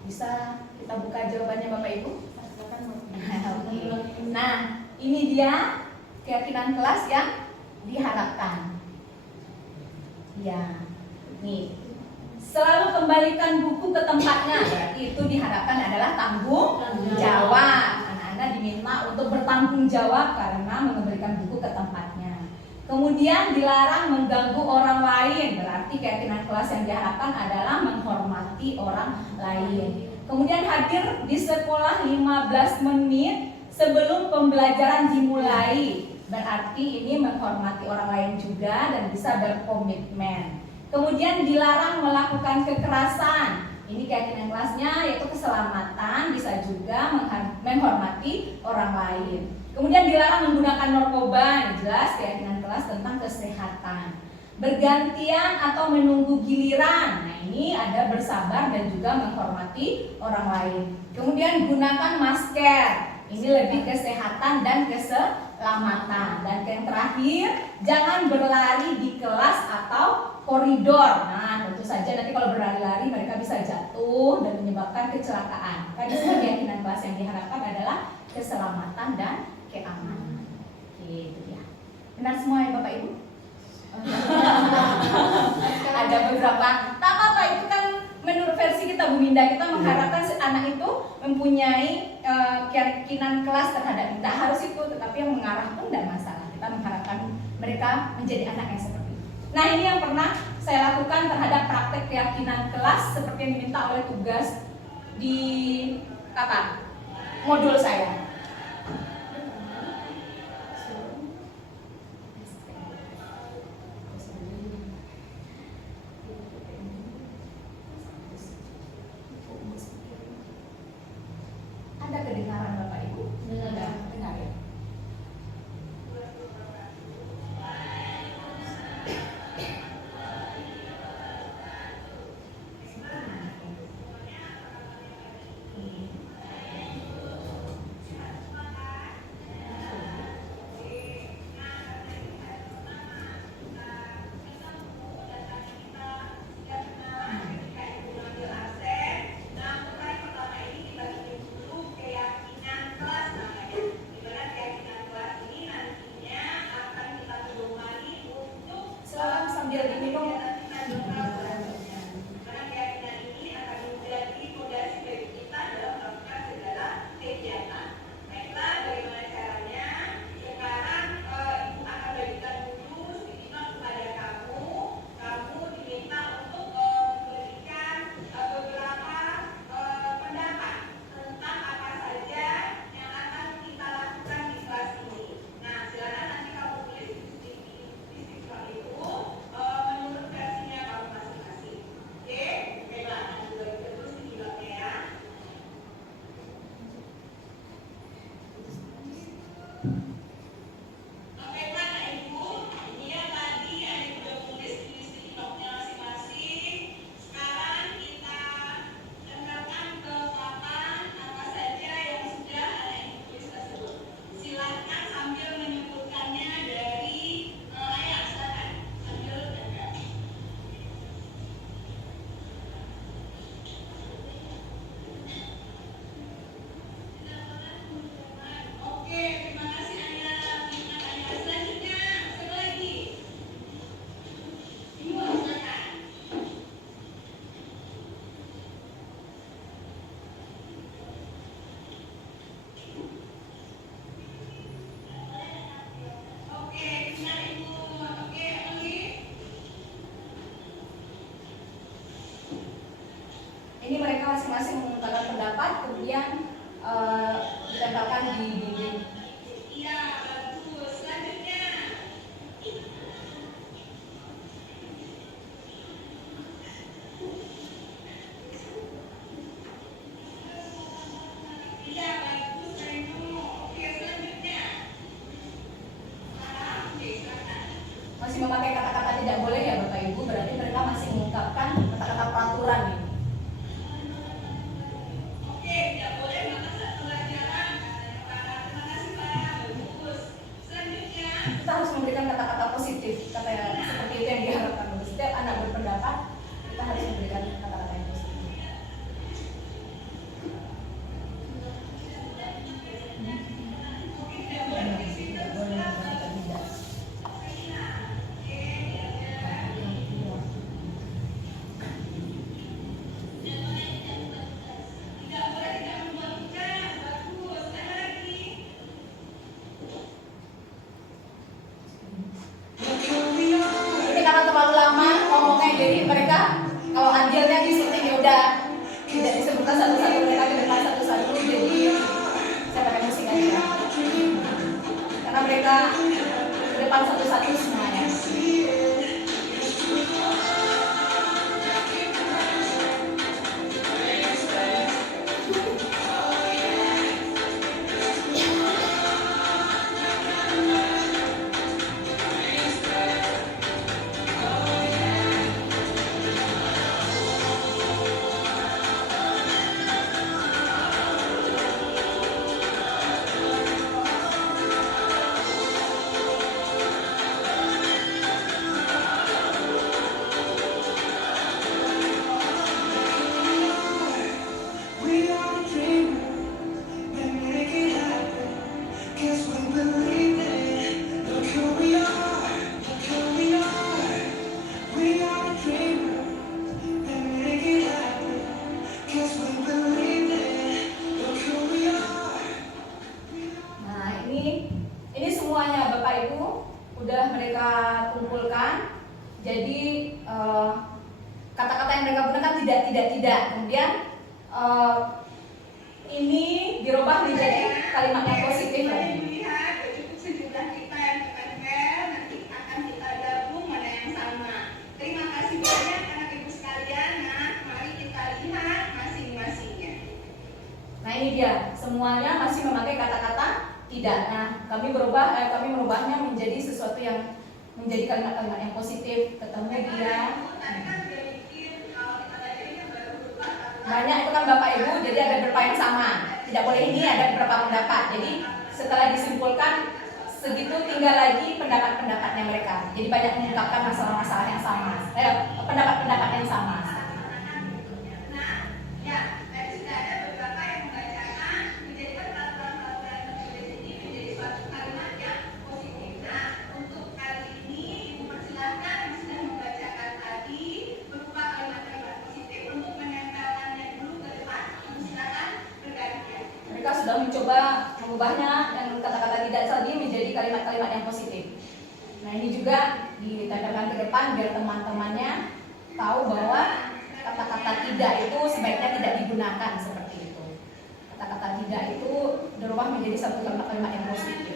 Bisa kita buka jawabannya Bapak Ibu? Oke. Nah, ini dia keyakinan kelas yang diharapkan. Ya, nih. Selalu kembalikan buku ke tempatnya. Berarti itu diharapkan adalah tanggung jawab. Anak-anak diminta untuk bertanggung jawab karena mengembalikan buku ke tempatnya. Kemudian dilarang mengganggu orang lain. Berarti keyakinan kelas yang diharapkan adalah menghormati orang lain. Kemudian hadir di sekolah 15 menit sebelum pembelajaran dimulai. Berarti ini menghormati orang lain juga dan bisa berkomitmen. Kemudian dilarang melakukan kekerasan. Ini keyakinan kelasnya yaitu keselamatan, bisa juga menghormati orang lain. Kemudian dilarang menggunakan narkoba, jelas keyakinan kelas tentang kesehatan. Bergantian atau menunggu giliran. Nah, ini ada bersabar dan juga menghormati orang lain. Kemudian gunakan masker. Ini lebih kesehatan dan keselamatan. Dan yang terakhir, jangan berlari di kelas atau koridor. Nah, tentu saja nanti kalau berlari-lari mereka bisa jatuh dan menyebabkan kecelakaan. Karena keyakinan kelas yang diharapkan adalah keselamatan dan keamanan. Oke, itu dia. Benar semua ya Bapak Ibu? Ada beberapa. Tak apa-apa, itu kan menurut versi kita Bu Minda, kita mengharapkan anak itu mempunyai keyakinan kelas terhadap kita. Harus itu, tetapi yang mengarah pun tidak masalah. Kita mengharapkan mereka menjadi anak yang seperti itu. Nah, ini yang pernah saya lakukan terhadap praktek keyakinan kelas seperti yang diminta oleh tugas di modul saya. Ada kedengaran Bapak Ibu? Dengar ya? kemudian ditempelkan di dinding. Masih memakai kata-kata tidak boleh ya Bapak Ibu, berarti mereka masih mengungkapkan kata-kata peraturan ini. Kita harus memberikan kata-kata positif, kata seperti itu yang diharapkan. Setiap anak berpendapat, kita harus memberikan kata-kata yang positif. Ini karena terlalu lama ngomongnya, jadi mereka kalau adilnya di sini ya udah tidak disebutkan satu-satu, mereka ke depan satu-satu, jadi saya pakai musik aja karena mereka ke depan satu-satu semuanya. Nah ini semuanya Bapak Ibu udah mereka kumpulkan. Jadi kata-kata yang mereka gunakan tidak. Kemudian ini dirubah menjadi kalimat yang positif lagi. Sejumlah kita yang tempel nanti akan kita gabung mana yang sama. Terima kasih banyak anak ibu sekalian. Nah, mari kita lihat masing-masingnya. Nah ini dia, semuanya masih memakai kata-kata tidak. Nah kami merubahnya menjadi sesuatu yang menjadi kalimat-kalimat yang positif. Ketemu dia. Banyak itu kan Bapak Ibu, jadi ada beberapa yang sama. Tidak boleh ini, ada beberapa pendapat. Jadi setelah disimpulkan segitu, tinggal lagi pendapat-pendapatnya mereka. Jadi banyak mengungkapkan masalah-masalah yang sama, pendapat-pendapat yang sama. Mereka sudah mencoba mengubahnya dan kata-kata tidak tadi menjadi kalimat-kalimat yang positif. Nah ini juga ditempelkan ke depan biar teman-temannya tahu bahwa kata-kata tidak itu sebaiknya tidak digunakan seperti itu. Kata-kata tidak itu dirubah menjadi satu kalimat-kalimat yang positif.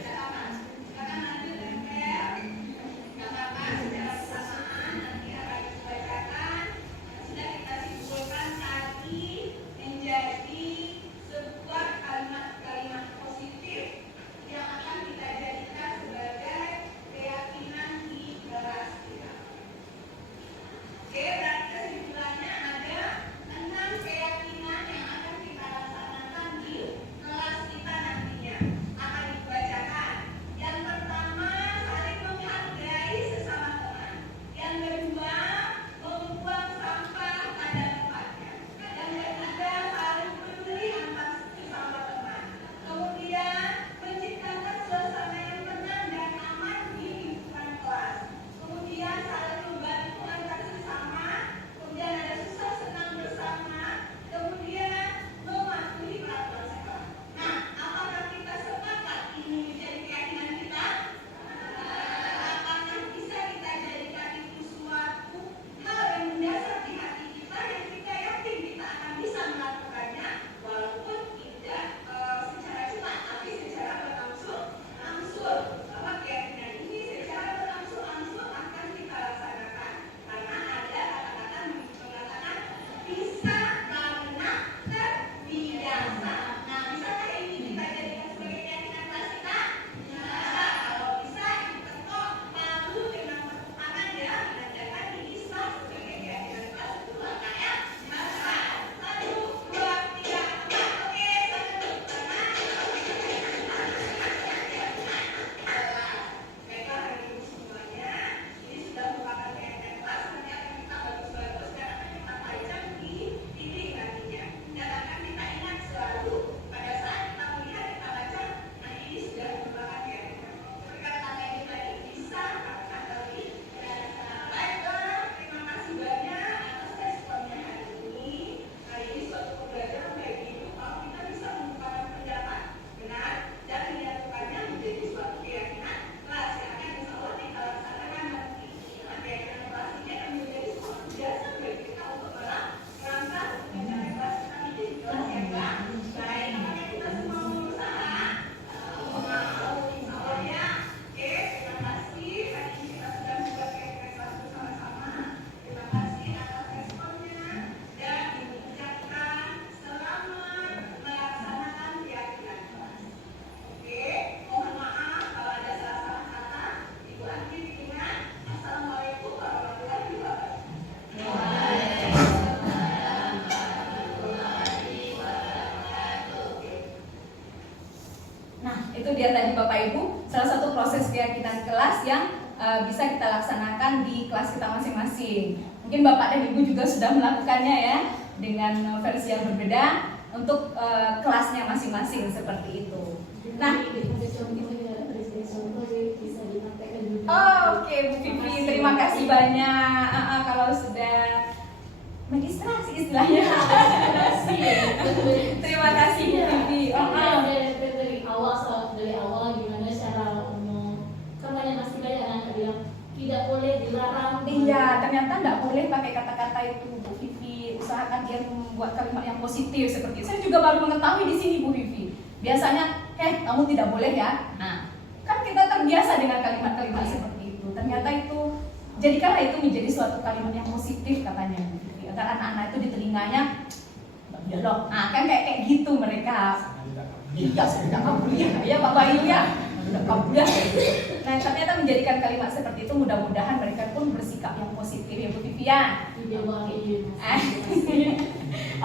Kelas kita nantinya akan dibacakan Itu dia tadi Bapak Ibu, salah satu proses keyakinan kelas yang bisa kita laksanakan di kelas kita masing-masing. Mungkin Bapak dan Ibu juga sudah melakukannya ya, dengan versi yang berbeda untuk kelasnya masing-masing seperti itu. Nah, oke Bu Vivi, terima kasih banyak. Kalau sudah medistrasi istilahnya. Terima kasih Bu Vivi. Dari awal gimana cara ngomong, kan masih banyak yang bilang tidak boleh dilarang. Iya, ternyata nggak boleh pakai kata-kata itu Bu Vivi. Usahakan dia membuat kalimat yang positif seperti itu. Saya juga baru mengetahui di sini Bu Vivi. Biasanya, kamu tidak boleh ya. Nah, kan kita terbiasa dengan kalimat-kalimat seperti itu. Ternyata itu, jadikanlah itu menjadi suatu kalimat yang positif katanya Bu Vivi, agar anak-anak itu di telinganya dialog. Nah, kan kayak gitu mereka. Iya, sudah kuliah ya Pak Bayu ya. Sudah kuliah. Nah, ternyata menjadikan kalimat seperti itu, mudah-mudahan mereka pun bersikap yang positif ya Bu Vivian.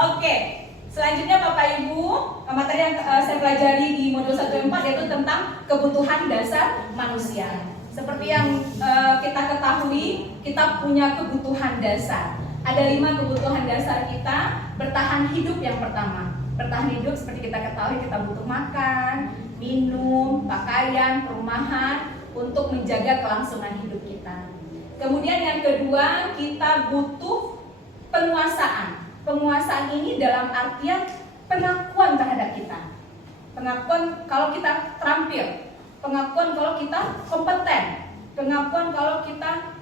Oke. Selanjutnya Bapak Ibu, materi yang saya pelajari di modul 1.4 yaitu tentang kebutuhan dasar manusia. Seperti yang kita ketahui, kita punya kebutuhan dasar. Ada 5 kebutuhan dasar kita. Bertahan hidup yang pertama. Bertahan hidup seperti kita ketahui, kita butuh makan, minum, pakaian, perumahan untuk menjaga kelangsungan hidup kita. Kemudian yang kedua, kita butuh penguasaan. Penguasaan ini dalam artian pengakuan terhadap kita. Pengakuan kalau kita terampil, pengakuan kalau kita kompeten, pengakuan kalau kita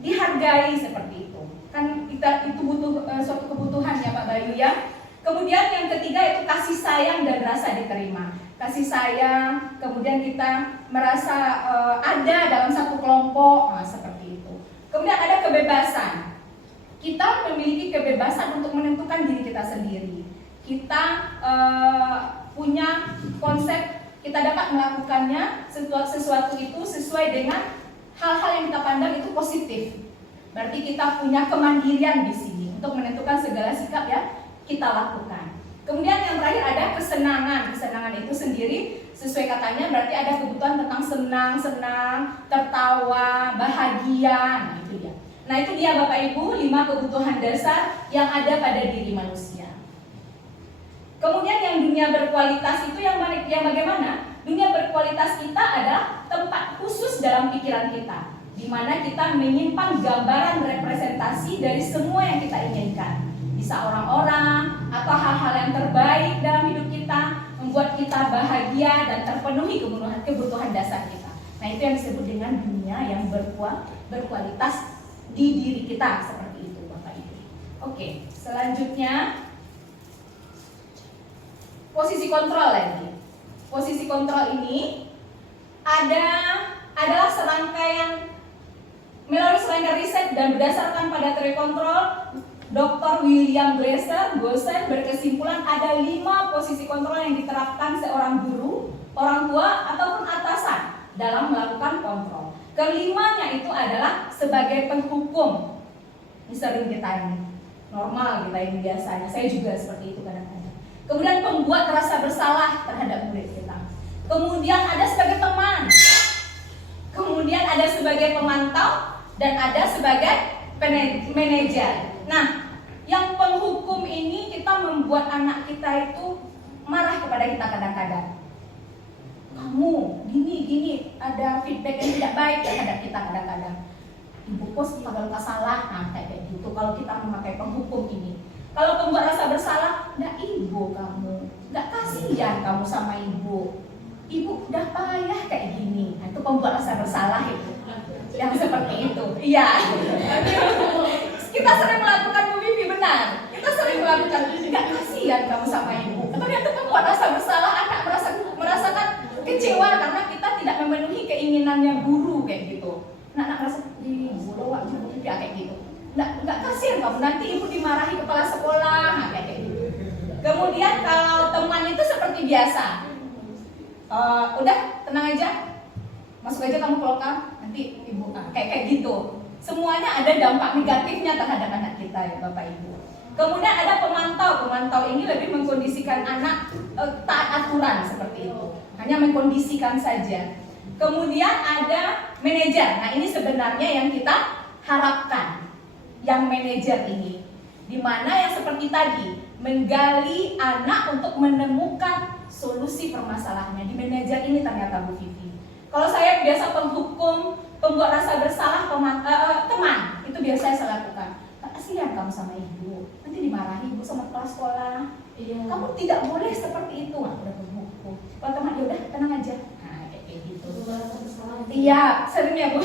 dihargai seperti itu. Kan kita itu butuh suatu kebutuhan ya Pak Bayu ya. Kemudian yang ketiga itu kasih sayang dan rasa diterima. Kasih sayang, kemudian kita merasa ada dalam satu kelompok, seperti itu. Kemudian ada kebebasan. Kita memiliki kebebasan untuk menentukan diri kita sendiri. Kita punya konsep, kita dapat melakukannya sesuatu itu sesuai dengan hal-hal yang kita pandang itu positif. Berarti kita punya kemandirian di sini untuk menentukan segala sikap yang kita lakukan. Kemudian yang terakhir ada kesenangan. Kesenangan itu sendiri sesuai katanya berarti ada kebutuhan tentang senang, tertawa, bahagia. Nah itu dia Bapak Ibu 5 kebutuhan dasar yang ada pada diri manusia. Kemudian yang dunia berkualitas itu yang bagaimana? Dunia berkualitas kita adalah tempat khusus dalam pikiran kita, di mana kita menyimpan gambaran representasi dari semua yang kita inginkan. Bisa orang-orang atau hal-hal yang terbaik dalam hidup kita, membuat kita bahagia dan terpenuhi kebutuhan dasar kita. Nah itu yang disebut dengan dunia yang berkualitas di diri kita, seperti itu Bapak Ibu. Oke, selanjutnya posisi kontrol lagi. Posisi kontrol ini adalah melalui serangkaian riset dan berdasarkan pada teori kontrol, Dr. William Glasser berkesimpulan ada 5 posisi kontrol yang diterapkan seorang guru, orang tua, ataupun atasan dalam melakukan kontrol. Kelimanya itu adalah sebagai penghukum. Ini sering kita ini, normal kita ini biasanya, saya juga seperti itu kadang-kadang. Kemudian pembuat rasa bersalah terhadap murid kita. Kemudian ada sebagai teman. Kemudian ada sebagai pemantau dan ada sebagai manajer. Nah, yang penghukum ini kita membuat anak kita itu marah kepada kita kadang-kadang. Kamu gini, ada feedback yang tidak baik terhadap kita kadang-kadang. Ibu pos kalau tak salah, nah kayak gitu. Kalau kita memakai penghukum ini, kalau pembuat rasa bersalah, nggak ibu kamu, nggak kasihan kamu sama ibu. Ibu udah payah kayak gini. Nah, itu pembuat rasa bersalah itu, yang seperti itu. Iya. Kita sering melakukan Bu Vivi, benar. Kita sering melakukan, nggak kasihan kamu sama ibu. Ternyata pembuat rasa bersalah, anak merasakan kecewa karena kita tidak memenuhi keinginannya guru kayak gitu. Anak merasa ibu kayak gitu. Nggak kasihan kamu, nanti ibu dimarahi kepala sekolah, kayak gitu. Kemudian kalau teman itu seperti biasa, udah tenang aja, masuk aja kamu ke lokal, nanti ibu kayak gitu. Semuanya ada dampak negatifnya terhadap anak kita ya Bapak Ibu. Kemudian ada pemantau. Pemantau ini lebih mengkondisikan anak taat aturan seperti itu. Hanya mengkondisikan saja. Kemudian ada manajer. Nah, ini sebenarnya yang kita harapkan. Yang manajer ini. Di mana yang seperti tadi, menggali anak untuk menemukan solusi permasalahannya. Di manajer ini ternyata Bu Vivi. Kalau saya biasa penghukum, pembuat rasa bersalah teman, itu biasa saya lakukan. Kasihan kamu sama ibu, nanti dimarahi ibu sama kepala sekolah. Kamu tidak boleh seperti itu. Aku udah penghukum. Kalau teman, ya udah tenang aja. Nah, kayak gitu. Iya, sering ya Bu.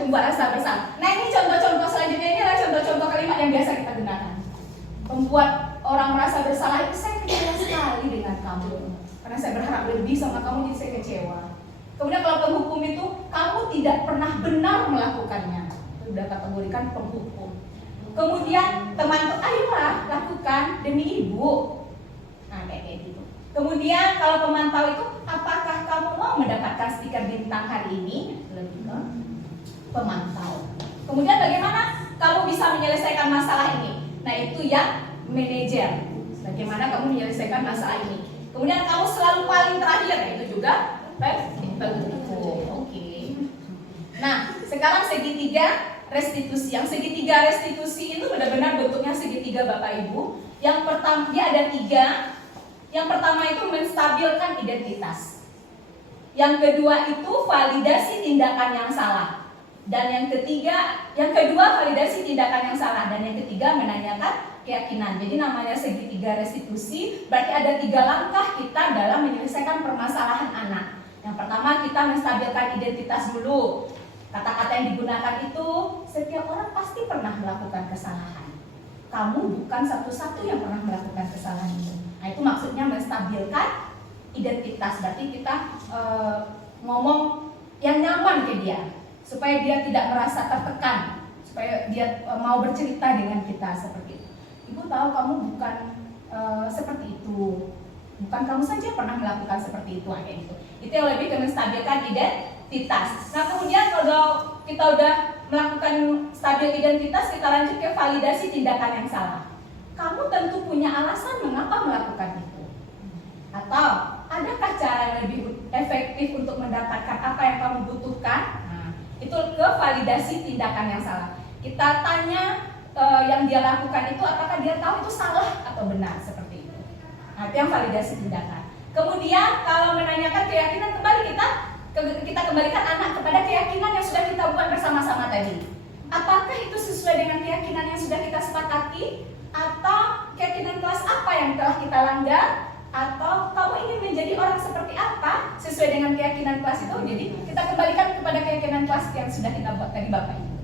Membuat rasa bersalah. Nah, ini contoh-contoh selanjutnya, ini adalah contoh-contoh kalimat yang biasa kita gunakan. Membuat orang merasa bersalah itu, saya kecewa sekali dengan kamu karena saya berharap lebih sama kamu, jadi saya kecewa. Kemudian kalau penghukum itu, kamu tidak pernah benar melakukannya, itu sudah kategorikan penghukum. Kemudian teman itu, ayolah lakukan demi ibu. Nah, kayak gitu. Kemudian kalau pemantau itu, apakah kamu mau mendapatkan stiker bintang hari ini? Lebih ke pemantau. Kemudian bagaimana kamu bisa menyelesaikan masalah ini? Nah, itu yang manajer. Bagaimana kamu menyelesaikan masalah ini? Kemudian kamu selalu paling terakhir, itu juga penghukum. Oke. Nah, sekarang segitiga restitusi. Yang segitiga restitusi itu benar-benar bentuknya segitiga Bapak Ibu. Yang pertama, dia ada 3. Yang pertama itu menstabilkan identitas. Yang kedua itu validasi tindakan yang salah. Dan yang kedua validasi tindakan yang salah. Dan yang ketiga menanyakan keyakinan. Jadi namanya segitiga restitusi, berarti ada 3 langkah kita dalam menyelesaikan permasalahan anak. Yang pertama, kita menstabilkan identitas dulu. Kata-kata yang digunakan itu, setiap orang pasti pernah melakukan kesalahan. Kamu bukan satu-satu yang pernah melakukan kesalahan itu. Nah, itu maksudnya menstabilkan identitas. Berarti kita ngomong yang nyaman ke dia, supaya dia tidak merasa tertekan, supaya dia mau bercerita dengan kita seperti itu. Ibu tahu kamu bukan seperti itu, bukan kamu saja pernah melakukan seperti itu, kayak gitu. Itu yang lebih ke menstabilkan identitas. Nah, kemudian kalau kita udah melakukan stabil identitas, kita lanjut ke validasi tindakan yang salah. Kamu tentu punya alasan mengapa melakukan itu. Atau adakah cara yang lebih efektif untuk mendapatkan apa yang kamu butuhkan? Nah, itu ke validasi tindakan yang salah. Kita tanya yang dia lakukan itu, apakah dia tahu itu salah atau benar, seperti itu. Nah, itu yang validasi tindakan. Kemudian kalau menanyakan keyakinan, kembali kita kembalikan anak kepada keyakinan yang sudah kita buat bersama-sama tadi. Apakah itu sesuai dengan keyakinan yang sudah kita sepakati? Atau keyakinan kelas apa yang telah kita langgar? Atau kamu ingin menjadi orang seperti apa sesuai dengan keyakinan kelas itu? Jadi kita kembalikan kepada keyakinan kelas yang sudah kita buat tadi Bapak Ibu.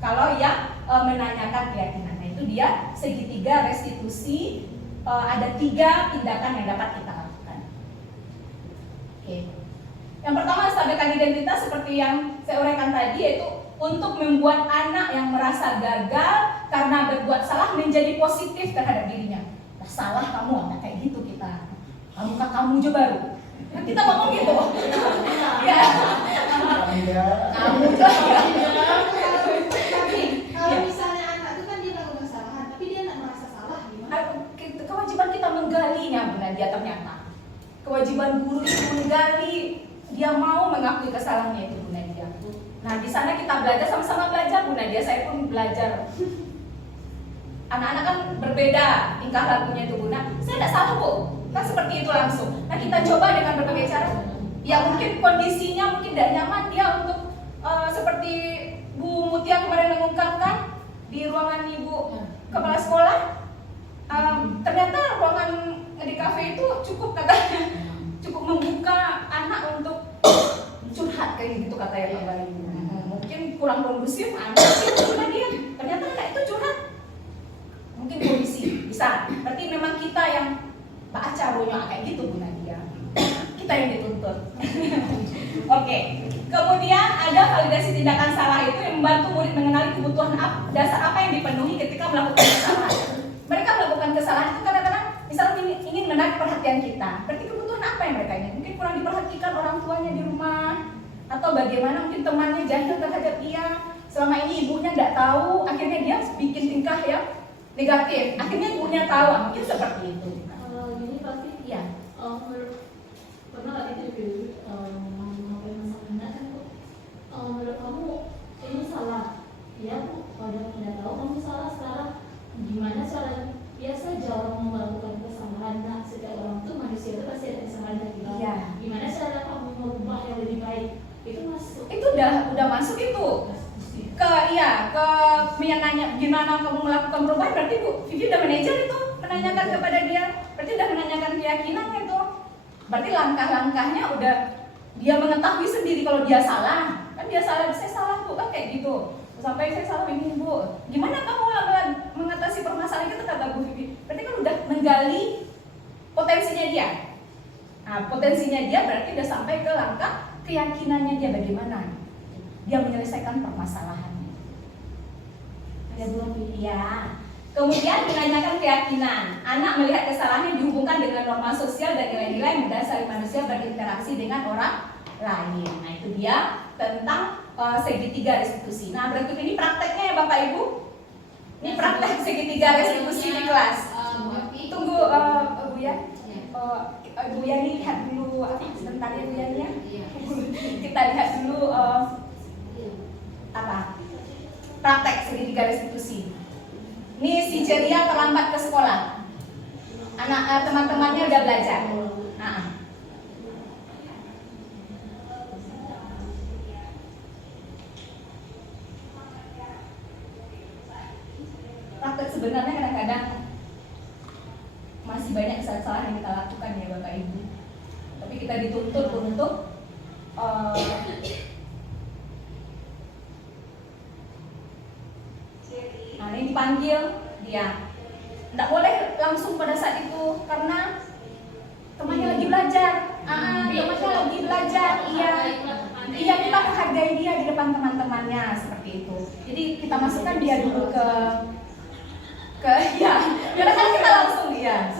Kalau yang menanyakan keyakinan, nah itu dia segitiga restitusi. Ada 3 tindakan yang dapat kita lakukan. Oke. Yang pertama, stabilkan identitas seperti yang saya uraikan tadi, yaitu untuk membuat anak yang merasa gagal karena berbuat salah menjadi positif terhadap dirinya. Nah, salah kamu, nggak kayak gitu kita. Kamu aja baru. Kan kita ngomong gitu. Ya. Kamu juga. Kalau misalnya anak itu kan dia melakukan kesalahan, tapi dia nggak merasa salah, gimana? Kewajiban kita menggalinya, Bu Nadia, ternyata. Kewajiban guru itu menggali, dia mau mengakui kesalahannya itu, Bu Nadia. Nah, di sana kita belajar, sama-sama belajar, Bu Nadia. Saya pun belajar. Anak-anak kan berbeda tingkah lakunya itu, Bu. Nah, saya tidak salah, Bu. Kan seperti itu langsung. Nah, kita coba dengan berbagai cara. Ya, mungkin kondisinya mungkin tidak nyaman dia untuk seperti Bu Mutia kemarin mengungkapkan di ruangan Ibu Kepala Sekolah. Ternyata ruangan di kafe itu cukup, katanya, cukup membuka anak untuk curhat kayak gitu, kata ya Pak Ibu. Mungkin kurang kondusif, dia ternyata anak itu curhat. Mungkin kondisi bisa. Berarti memang kita yang baca ruangnya kayak gitu, Bu Nadia. Kita yang dituntut. Oke. Kemudian ada validasi tindakan salah, itu yang membantu murid mengenali kebutuhan dasar apa yang dipenuhi ketika melakukan kesalahan. Mereka melakukan kesalahan itu kadang-kadang misalnya ingin menarik perhatian kita. Berarti kebutuhan apa yang mereka ingin? Mungkin kurang diperhatikan orang tuanya di rumah, atau bagaimana mungkin temannya jahil terhadap dia. Selama ini ibunya tidak tahu, akhirnya dia bikin tingkah yang negatif. Akhirnya gurunya tahu, mungkin seperti itu. Kalau gini pasti Iya. pernah nggak interview mengenai masalah kan Bu? Menurut kamu ini salah? Ya Bu, kalau udah tahu kamu salah sekarang gimana cara biasa orang melakukan kesalahan? Nah, setiap orang tuh manusia itu pasti ada kesalahan dari kita. Iya. Gimana cara kamu merubah yang lebih baik? Itu masuk. Itu udah masuk itu. Ke menanya gimana kamu melakukan perubahan, berarti Bu Vivi udah manajer itu menanyakan kepada dia, berarti udah menanyakan keyakinan itu, berarti langkah-langkahnya udah dia mengetahui sendiri kalau dia salah, kan dia salah, saya salah Bu, kan kayak gitu, sampai saya salah ini Bu, gimana kamu mengatasi permasalahan itu, kata Bu Vivi, berarti kan udah menggali potensinya dia. Nah, potensinya dia berarti udah sampai ke langkah keyakinannya dia bagaimana dia menyelesaikan permasalahannya. Ya belum ya. Kemudian menanyakan keyakinan. Anak melihat kesalahannya dihubungkan dengan norma sosial dan nilai-nilai mendasari manusia berinteraksi dengan orang lain. Nah itu dia tentang segitiga restitusi. Nah berikut ini prakteknya ya Bapak Ibu. Ini praktek segitiga restitusi di kelas. Tunggu Bu ya. Bu Yani lihat dulu sebentar ya Bu Yani ya. Kita lihat dulu praktek segitiga restitusi. Ini si Ceria terlambat ke sekolah. Teman-temannya udah belajar. Praktek sebenarnya kadang-kadang masih banyak kesalahan yang kita lakukan ya Bapak Ibu. Tapi kita dituntut untuk nah ini dipanggil dia, tidak boleh langsung pada saat itu karena temannya lagi belajar. Temannya lagi belajar, iya kita menghargai dia di depan teman-temannya seperti itu. Jadi kita masukkan dia dulu ke ya, kadang kita langsung iya,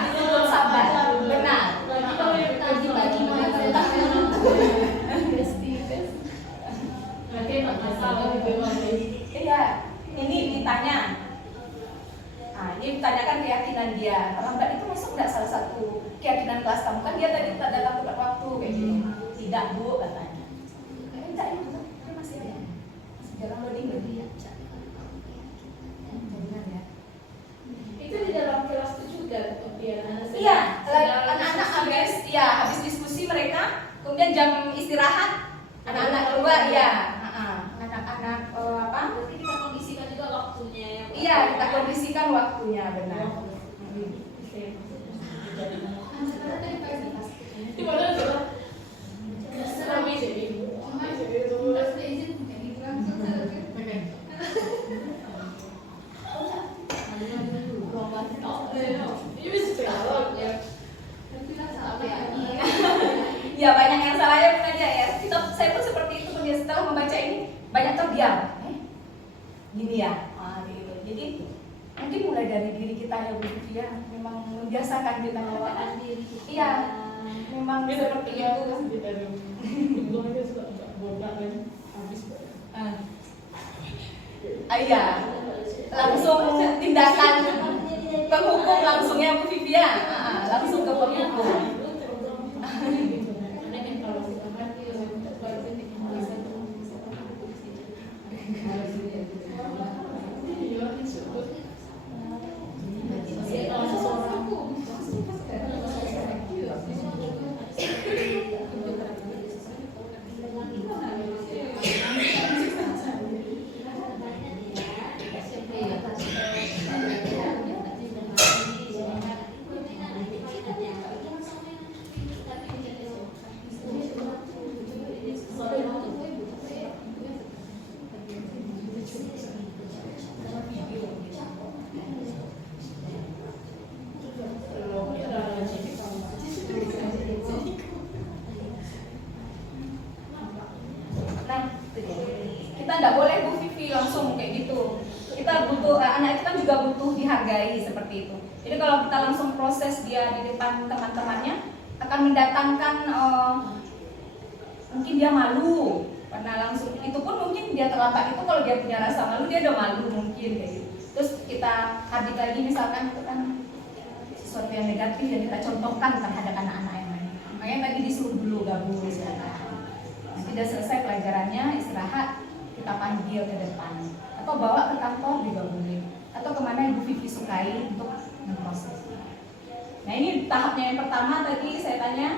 dituntut sabar, benar. Iya, ini ditanya. Nah, ini ditanyakan keyakinan dia. Terlambat itu masuk nggak salah satu keyakinan kelas kamu? Kan dia tadi tak datang tepat waktu kayak gini. Tidak Bu, katanya. Enggak itu, masih ada. Masih jalan loading lagi. Benar ya. Itu di dalam kelas itu juga biar Iya, anak-anak habis diskusi mereka, kemudian jam istirahat anak-anak keluar ya. Anak-anak Berarti kita kondisikan juga waktunya ya. Iya, kita kondisikan waktunya, benar. Ya banyak yang salah ya Bunda ya. Saya pun seperti itu pun ya, setelah membaca ini banyak terdiam. Gini ya. Gitu. Jadi mungkin mulai dari diri kita ya Bu Vivi ya, memang membiasakan kita bawaan diri. Iya. Memang seperti itu. Iya. Langsung tindakan penghukum langsungnya Bu Vivi ya. Langsung ke penghukum. Kita nggak boleh Bu Vivi langsung kayak gitu. Kita butuh, anak itu kan juga butuh dihargai seperti itu. Jadi kalau kita langsung proses dia di depan teman-temannya akan mendatangkan mungkin dia malu Karena langsung itu pun mungkin dia terlambat itu kalau dia punya rasa malu dia udah malu mungkin kayak gitu. Terus kita hadir lagi misalkan itu kan sesuatu yang negatif yang kita contohkan terhadap anak-anak yang lain. Makanya tadi disuruh dulu gabung silakan. Nanti udah selesai pelajarannya istirahat kita panggil ke depan atau bawa ke kantor juga boleh atau kemana Ibu Vivi sukai untuk memprosesnya. Nah ini tahapnya yang pertama tadi saya tanya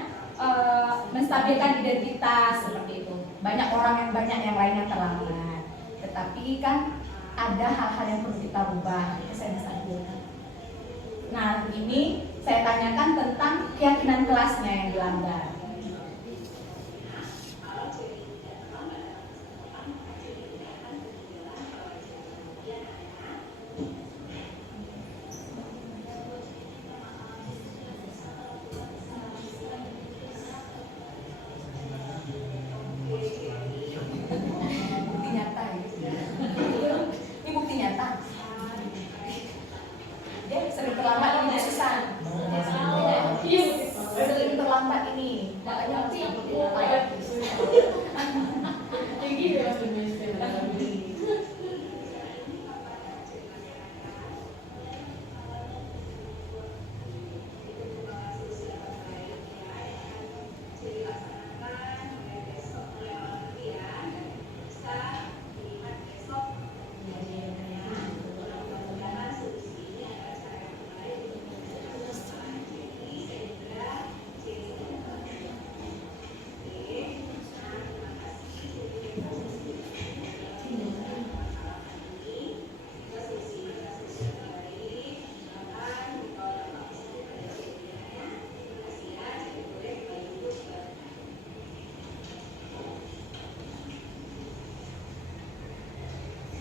menstabilkan identitas seperti itu. Banyak orang yang banyak yang lainnya terlambat, tetapi kan ada hal-hal yang perlu kita rubah. Itu saya stabilkan. Nah ini saya tanyakan tentang keyakinan kelasnya yang dilanggar. Bukti nyata ya. Ini bukti nyata. Dia sering terlambat ini Bu Susan. Iya, sering terlambat ini. Makanya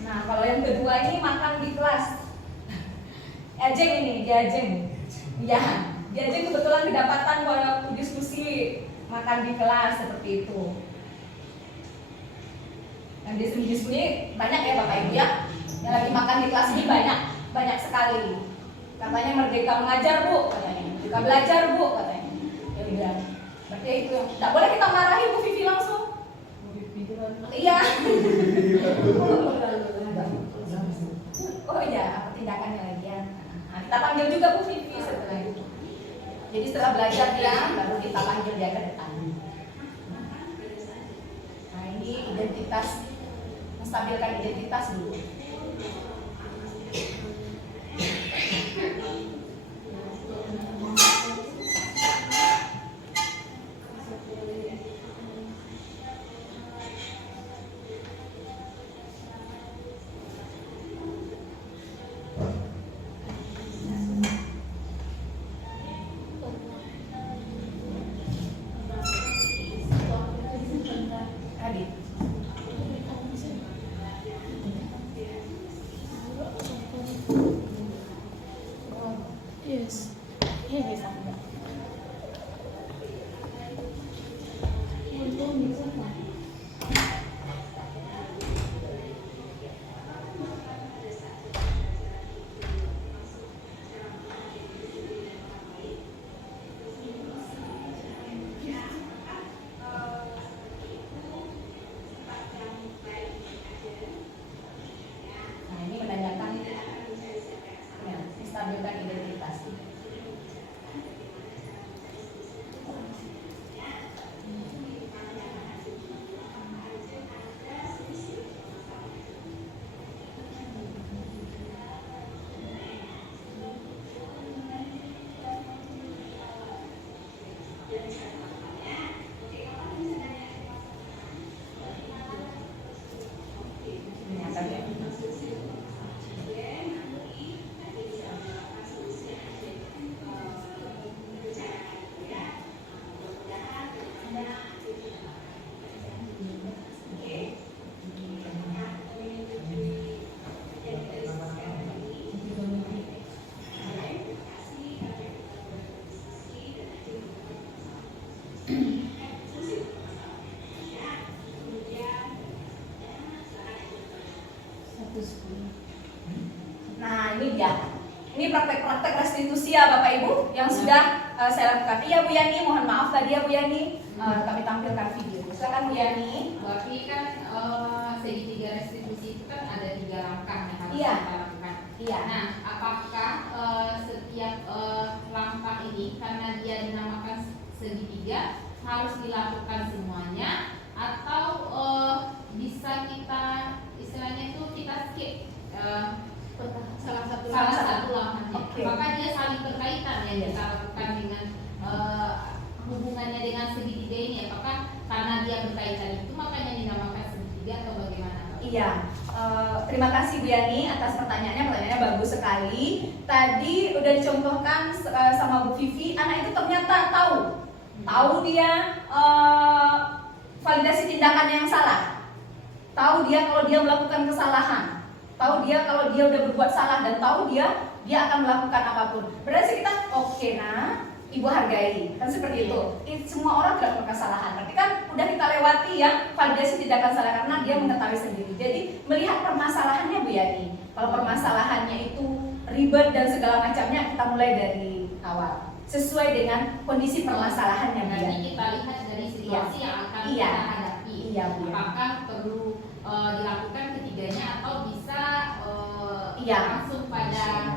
nah, kalau yang kedua ini makan di kelas. Diajeng ini, diajeng. Ya, diajeng kebetulan kedapatan waktu diskusi makan di kelas seperti itu. Yang diskusi banyak ya Bapak Ibu ya. Yang lagi makan di kelas ini banyak sekali. Katanya merdeka mengajar Bu, katanya. Merdeka belajar Bu, katanya. Ya udah. Berarti itu. Enggak boleh kita marahi Bu Vivi langsung. Iya. Oh iya, apa tindakannya lagi ya? Nah, kita panggil juga Bu Vivi setelah itu. Jadi setelah belajar dia, baru kita panggil dia ke depan. Nah ini identitas, menstabilkan identitas dulu. Yes. Ini sama. Nah ini menanyakan ya, menstabilkan identitas. Nah ini dia, ini praktek-praktek restitusi ya Bapak Ibu yang sudah saya lakukan. Iya Bu Yani, mohon maaf tadi ya Bu Yani, kami tampilkan video. Silakan Bu Yani. Tapi kan segitiga restitusi itu kan ada 3 langkah yang harus Iya. kita lakukan. Iya. Nah, apakah setiap langkah ini karena dia dinamakan segitiga harus dilakukan semuanya atau bisa kita istilahnya itu kita skip Salah satu salah satu langkahnya? Oke. Apakah dia saling berkaitan yang Iya. kita lakukan dengan hubungannya dengan segitiga ini? Apakah karena dia berkaitan itu makanya dinamakan segitiga atau bagaimana? Iya, terima kasih Bu Yani atas pertanyaannya bagus sekali. Tadi udah dicontohkan sama Bu Vivi, anak itu ternyata tahu dia validasi tindakan yang salah, tahu dia kalau dia melakukan kesalahan, tahu dia kalau dia udah berbuat salah, dan tahu dia akan melakukan apapun. Berarti kita oke, nah Ibu hargai, kan seperti itu. Semua orang tidak melakukan kesalahan. Berarti kan udah kita lewati yang validasi tindakan salah karena dia mengetahui sendiri. Jadi melihat permasalahannya Bu Yani. Kalau permasalahannya itu ribet dan segala macamnya, kita mulai dari awal sesuai dengan kondisi permasalahannya Bu Yani. Nanti kita lihat dari situasi yang akan Iya. kita hadapi. Iya, Bu Yani. Apakah perlu dilakukan ketiganya atau bisa Iya. langsung pada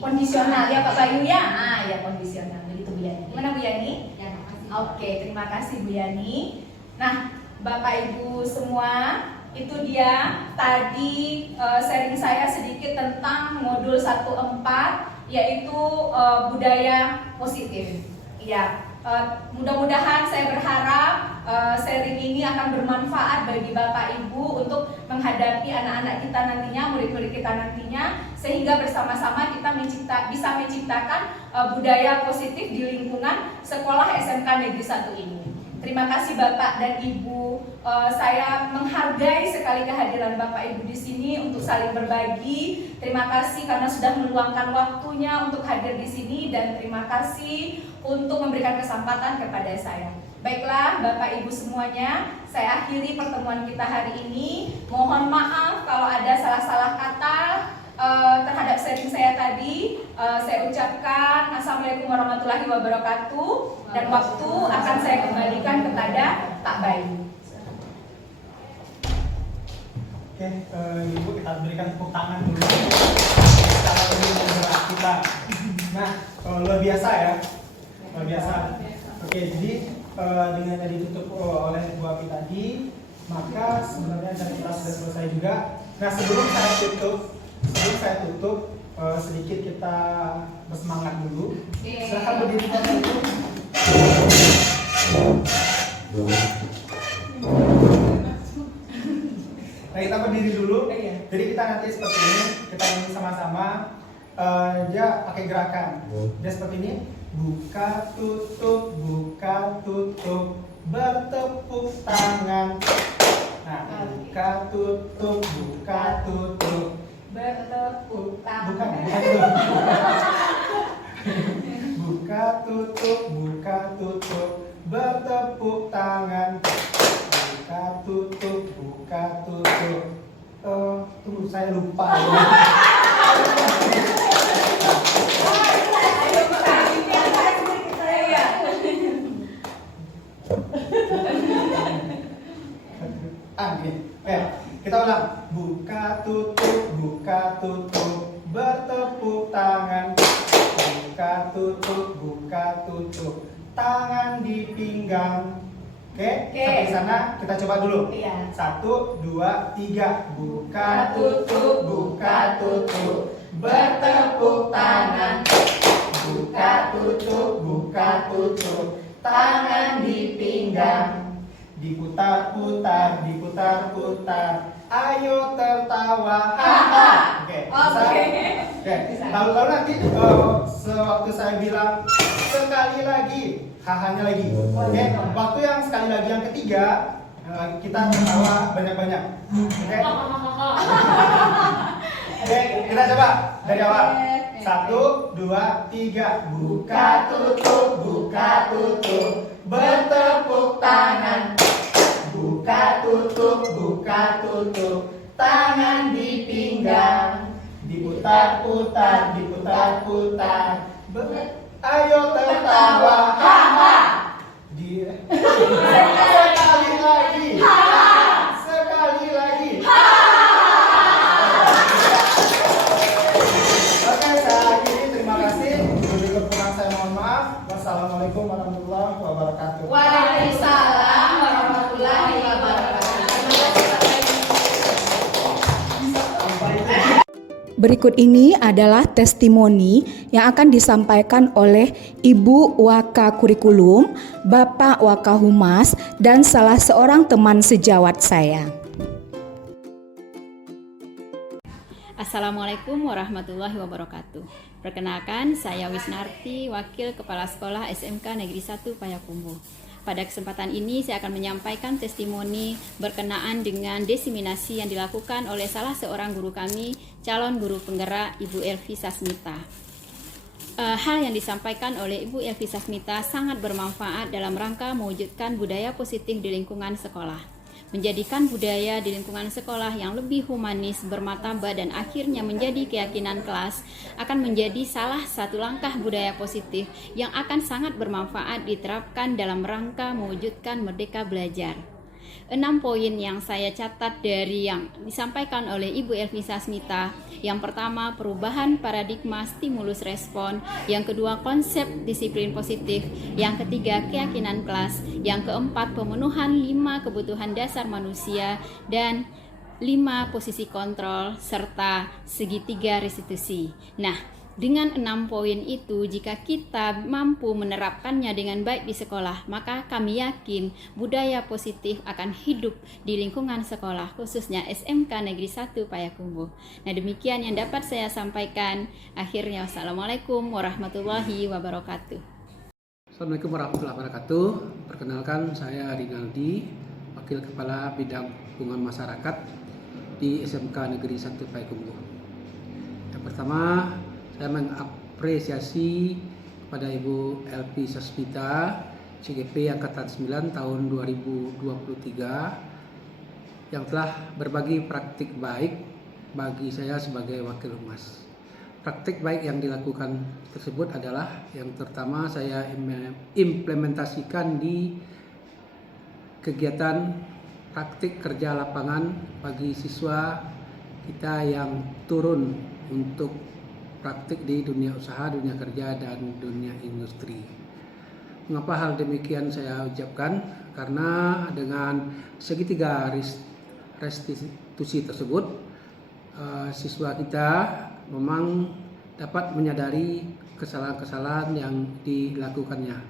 kondisional ya Pak Bayu ya. Ah ya, kondisional. Begitu Bu Yani. Gimana Bu Yani? Ya, makasih. Oke, terima kasih Bu Yani. Nah, Bapak Ibu semua, itu dia tadi sharing saya sedikit tentang modul 1.4 yaitu budaya positif. Ya, mudah-mudahan saya berharap sharing ini akan bermanfaat bagi Bapak Ibu untuk menghadapi anak-anak kita nantinya, murid-murid kita nantinya, sehingga bersama-sama kita bisa menciptakan budaya positif di lingkungan sekolah SMK Negeri 1 ini. Terima kasih Bapak dan Ibu. Saya menghargai sekali kehadiran Bapak Ibu di sini untuk saling berbagi. Terima kasih karena sudah meluangkan waktunya untuk hadir di sini, dan terima kasih untuk memberikan kesempatan kepada saya. Baiklah Bapak Ibu semuanya, saya akhiri pertemuan kita hari ini. Mohon maaf kalau ada salah-salah kata terhadap sharing saya tadi. Saya ucapkan Assalamualaikum warahmatullahi wabarakatuh, dan waktu akan saya kembalikan kepada Pak Bayu. Oke, Ibu kita berikan tepuk tangan dulu secara lebih bergerak kita. Nah, luar biasa ya, luar biasa. Oke, jadi dengan yang ditutup oleh Bu Api tadi, maka sebenarnya dari kita sudah selesai juga. Nah, sebelum saya tutup, sedikit kita bersemangat dulu. Silakan berdiri Bapak Ibu. Nah, kita berdiri dulu. Jadi kita nanti seperti ini, kita nyanyi sama-sama. Dia pakai gerakan. Dia seperti ini. Buka tutup, bertepuk tangan. Nah, buka tutup, Bertepuk tangan. bukan itu. Buka tutup, bertepuk tangan. Buka tutup. Tunggu, saya lupa. Kita ulang. Buka tutup, bertepuk tangan. Buka tutup, tangan di pinggang. Oke, sampai sana kita coba dulu. 1, 2, 3. Buka tutup, bertepuk tangan. Buka tutup, tangan di pinggang. Diputar-putar, ayo tertawa, haha. Oke. Lalu nanti sewaktu saya bilang sekali lagi, hahanya lagi. Oke. Waktu yang sekali lagi yang ketiga, kita tertawa banyak-banyak. Oke, kita coba dari awal. 1, 2, 3. Buka tutup, bertepuk tangan. Buka tutup, tangan di pinggang. Diputar-putar, ayo tertawa, haha. Sekali Berikut ini adalah testimoni yang akan disampaikan oleh Ibu Waka Kurikulum, Bapak Waka Humas, dan salah seorang teman sejawat saya. Assalamualaikum warahmatullahi wabarakatuh. Perkenalkan, saya Wisnarti, Wakil Kepala Sekolah SMK Negeri 1 Payakumbuh. Pada kesempatan ini saya akan menyampaikan testimoni berkenaan dengan diseminasi yang dilakukan oleh salah seorang guru kami, calon guru penggerak Ibu Elvi Sasmita. Hal yang disampaikan oleh Ibu Elvi Sasmita sangat bermanfaat dalam rangka mewujudkan budaya positif di lingkungan sekolah. Menjadikan budaya di lingkungan sekolah yang lebih humanis, bermartabat, dan akhirnya menjadi keyakinan kelas akan menjadi salah satu langkah budaya positif yang akan sangat bermanfaat diterapkan dalam rangka mewujudkan merdeka belajar. 6 poin yang saya catat dari yang disampaikan oleh Ibu Elvi Sasmita. Yang pertama, perubahan paradigma stimulus respon. Yang kedua, konsep disiplin positif. Yang ketiga, keyakinan kelas. Yang keempat, pemenuhan 5 kebutuhan dasar manusia. Dan 5 posisi kontrol serta segitiga restitusi. Nah, dengan 6 poin itu, jika kita mampu menerapkannya dengan baik di sekolah, maka kami yakin budaya positif akan hidup di lingkungan sekolah, khususnya SMK Negeri 1 Payakumbuh. Nah, demikian yang dapat saya sampaikan. Akhirnya, wassalamualaikum warahmatullahi wabarakatuh. Assalamualaikum warahmatullahi wabarakatuh. Perkenalkan, saya Rinaldi, Wakil Kepala Bidang Hubungan Masyarakat di SMK Negeri 1 Payakumbuh. Yang pertama, saya mengapresiasi kepada Ibu Elvi Sasmita, CGP Angkatan 9 tahun 2023 yang telah berbagi praktik baik bagi saya sebagai Wakil Humas. Praktik baik yang dilakukan tersebut adalah yang pertama saya implementasikan di kegiatan praktik kerja lapangan bagi siswa kita yang turun untuk praktik di dunia usaha, dunia kerja, dan dunia industri. Mengapa hal demikian saya ucapkan? Karena dengan segitiga restitusi tersebut, siswa kita memang dapat menyadari kesalahan-kesalahan yang dilakukannya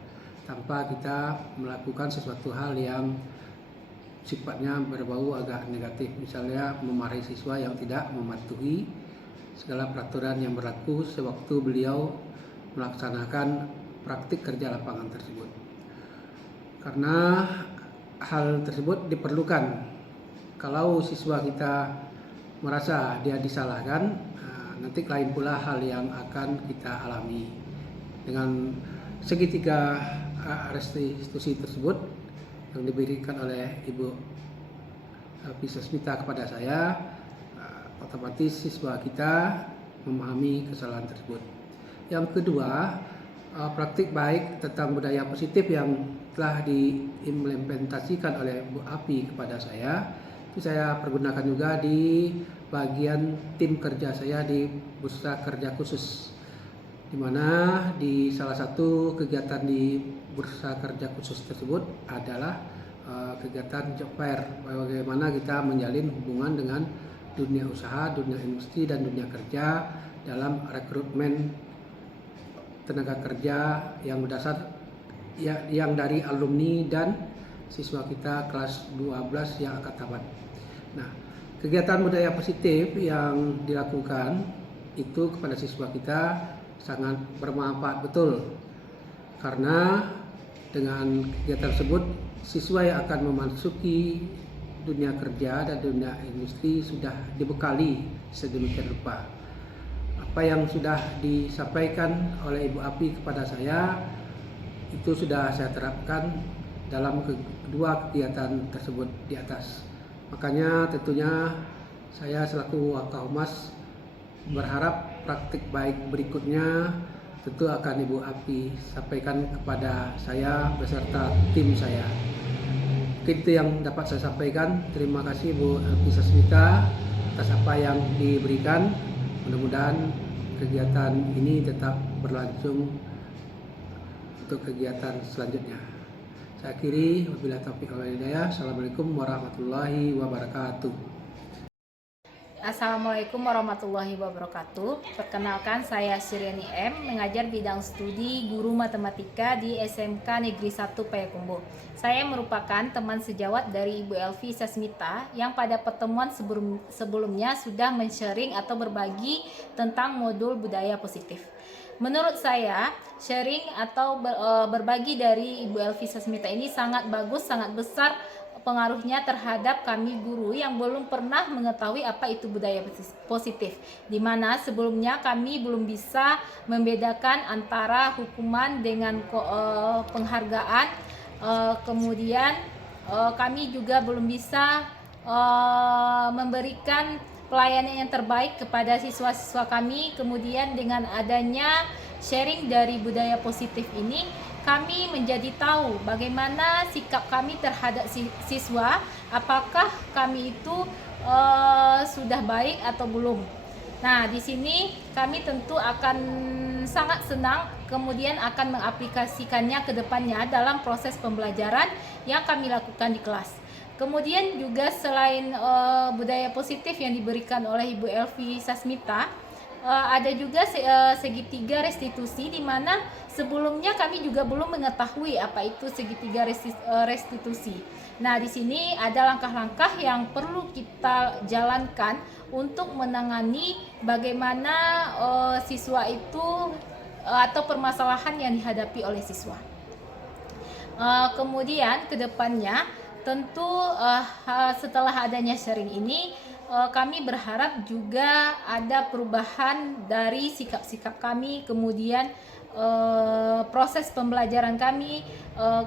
tanpa kita melakukan sesuatu hal yang sifatnya berbau agak negatif, misalnya memarahi siswa yang tidak mematuhi segala peraturan yang berlaku sewaktu beliau melaksanakan praktik kerja lapangan tersebut. Karena hal tersebut diperlukan. Kalau siswa kita merasa dia disalahkan, nanti lain pula hal yang akan kita alami. Dengan segitiga restitusi tersebut yang diberikan oleh Ibu Elvi Sasmita kepada saya, otomatis siswa kita memahami kesalahan tersebut. Yang kedua, praktik baik tentang budaya positif yang telah diimplementasikan oleh Bu Api kepada saya, itu saya pergunakan juga di bagian tim kerja saya di Bursa Kerja Khusus, di mana di salah satu kegiatan di Bursa Kerja Khusus tersebut adalah kegiatan job fair, bagaimana kita menjalin hubungan dengan dunia usaha, dunia industri, dan dunia kerja dalam rekrutmen tenaga kerja yang berdasar yang dari alumni dan siswa kita kelas 12 yang akan tamat. Nah, kegiatan budaya positif yang dilakukan itu kepada siswa kita sangat bermanfaat betul, karena dengan kegiatan tersebut siswa yang akan memasuki dunia kerja dan dunia industri sudah dibekali sedemikian rupa. Apa yang sudah disampaikan oleh Ibu Api kepada saya itu sudah saya terapkan dalam kedua kegiatan tersebut di atas. Makanya tentunya saya selaku Wakahumas berharap praktik baik berikutnya tentu akan Ibu Api sampaikan kepada saya beserta tim saya. Itu yang dapat saya sampaikan. Terima kasih Bu Elvi Sasmita atas apa yang diberikan. Mudah-mudahan kegiatan ini tetap berlangsung untuk kegiatan selanjutnya. Saya akhiri, wabillahi taufiq wal hidayah. Assalamualaikum warahmatullahi wabarakatuh. Assalamualaikum warahmatullahi wabarakatuh. Perkenalkan, saya Suryani M, mengajar bidang studi guru matematika di SMK Negeri 1 Payakumbuh. Saya merupakan teman sejawat dari Ibu Elvi Sasmita yang pada pertemuan sebelumnya sudah men-sharing atau berbagi tentang modul budaya positif. Menurut saya, sharing atau berbagi dari Ibu Elvi Sasmita ini sangat bagus, sangat besar pengaruhnya terhadap kami guru yang belum pernah mengetahui apa itu budaya positif, di mana sebelumnya kami belum bisa membedakan antara hukuman dengan penghargaan. Kemudian kami juga belum bisa memberikan pelayanan yang terbaik kepada siswa-siswa kami. Kemudian dengan adanya sharing dari budaya positif ini, kami menjadi tahu bagaimana sikap kami terhadap siswa, apakah kami itu sudah baik atau belum. Nah, di sini kami tentu akan sangat senang kemudian akan mengaplikasikannya ke depannya dalam proses pembelajaran yang kami lakukan di kelas. Kemudian juga selain budaya positif yang diberikan oleh Ibu Elvi Sasmita, ada juga segitiga restitusi, di mana sebelumnya kami juga belum mengetahui apa itu segitiga restitusi. Nah, di sini ada langkah-langkah yang perlu kita jalankan untuk menangani bagaimana siswa itu atau permasalahan yang dihadapi oleh siswa. Kemudian ke depannya tentu setelah adanya sharing ini, kami berharap juga ada perubahan dari sikap-sikap kami, kemudian proses pembelajaran kami,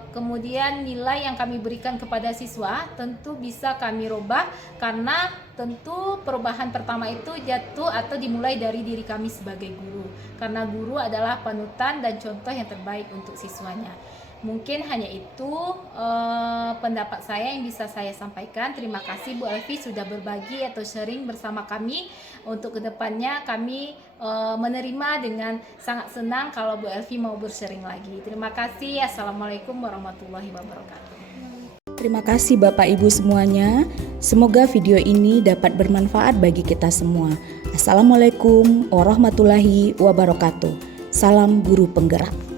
kemudian nilai yang kami berikan kepada siswa tentu bisa kami rubah, karena tentu perubahan pertama itu jatuh atau dimulai dari diri kami sebagai guru, karena guru adalah panutan dan contoh yang terbaik untuk siswanya. Mungkin hanya itu pendapat saya yang bisa saya sampaikan. Terima kasih Bu Elvi sudah berbagi atau sharing bersama kami. Untuk kedepannya kami menerima dengan sangat senang kalau Bu Elvi mau bersharing lagi. Terima kasih. Assalamualaikum warahmatullahi wabarakatuh. Terima kasih Bapak Ibu semuanya. Semoga video ini dapat bermanfaat bagi kita semua. Assalamualaikum warahmatullahi wabarakatuh. Salam guru penggerak.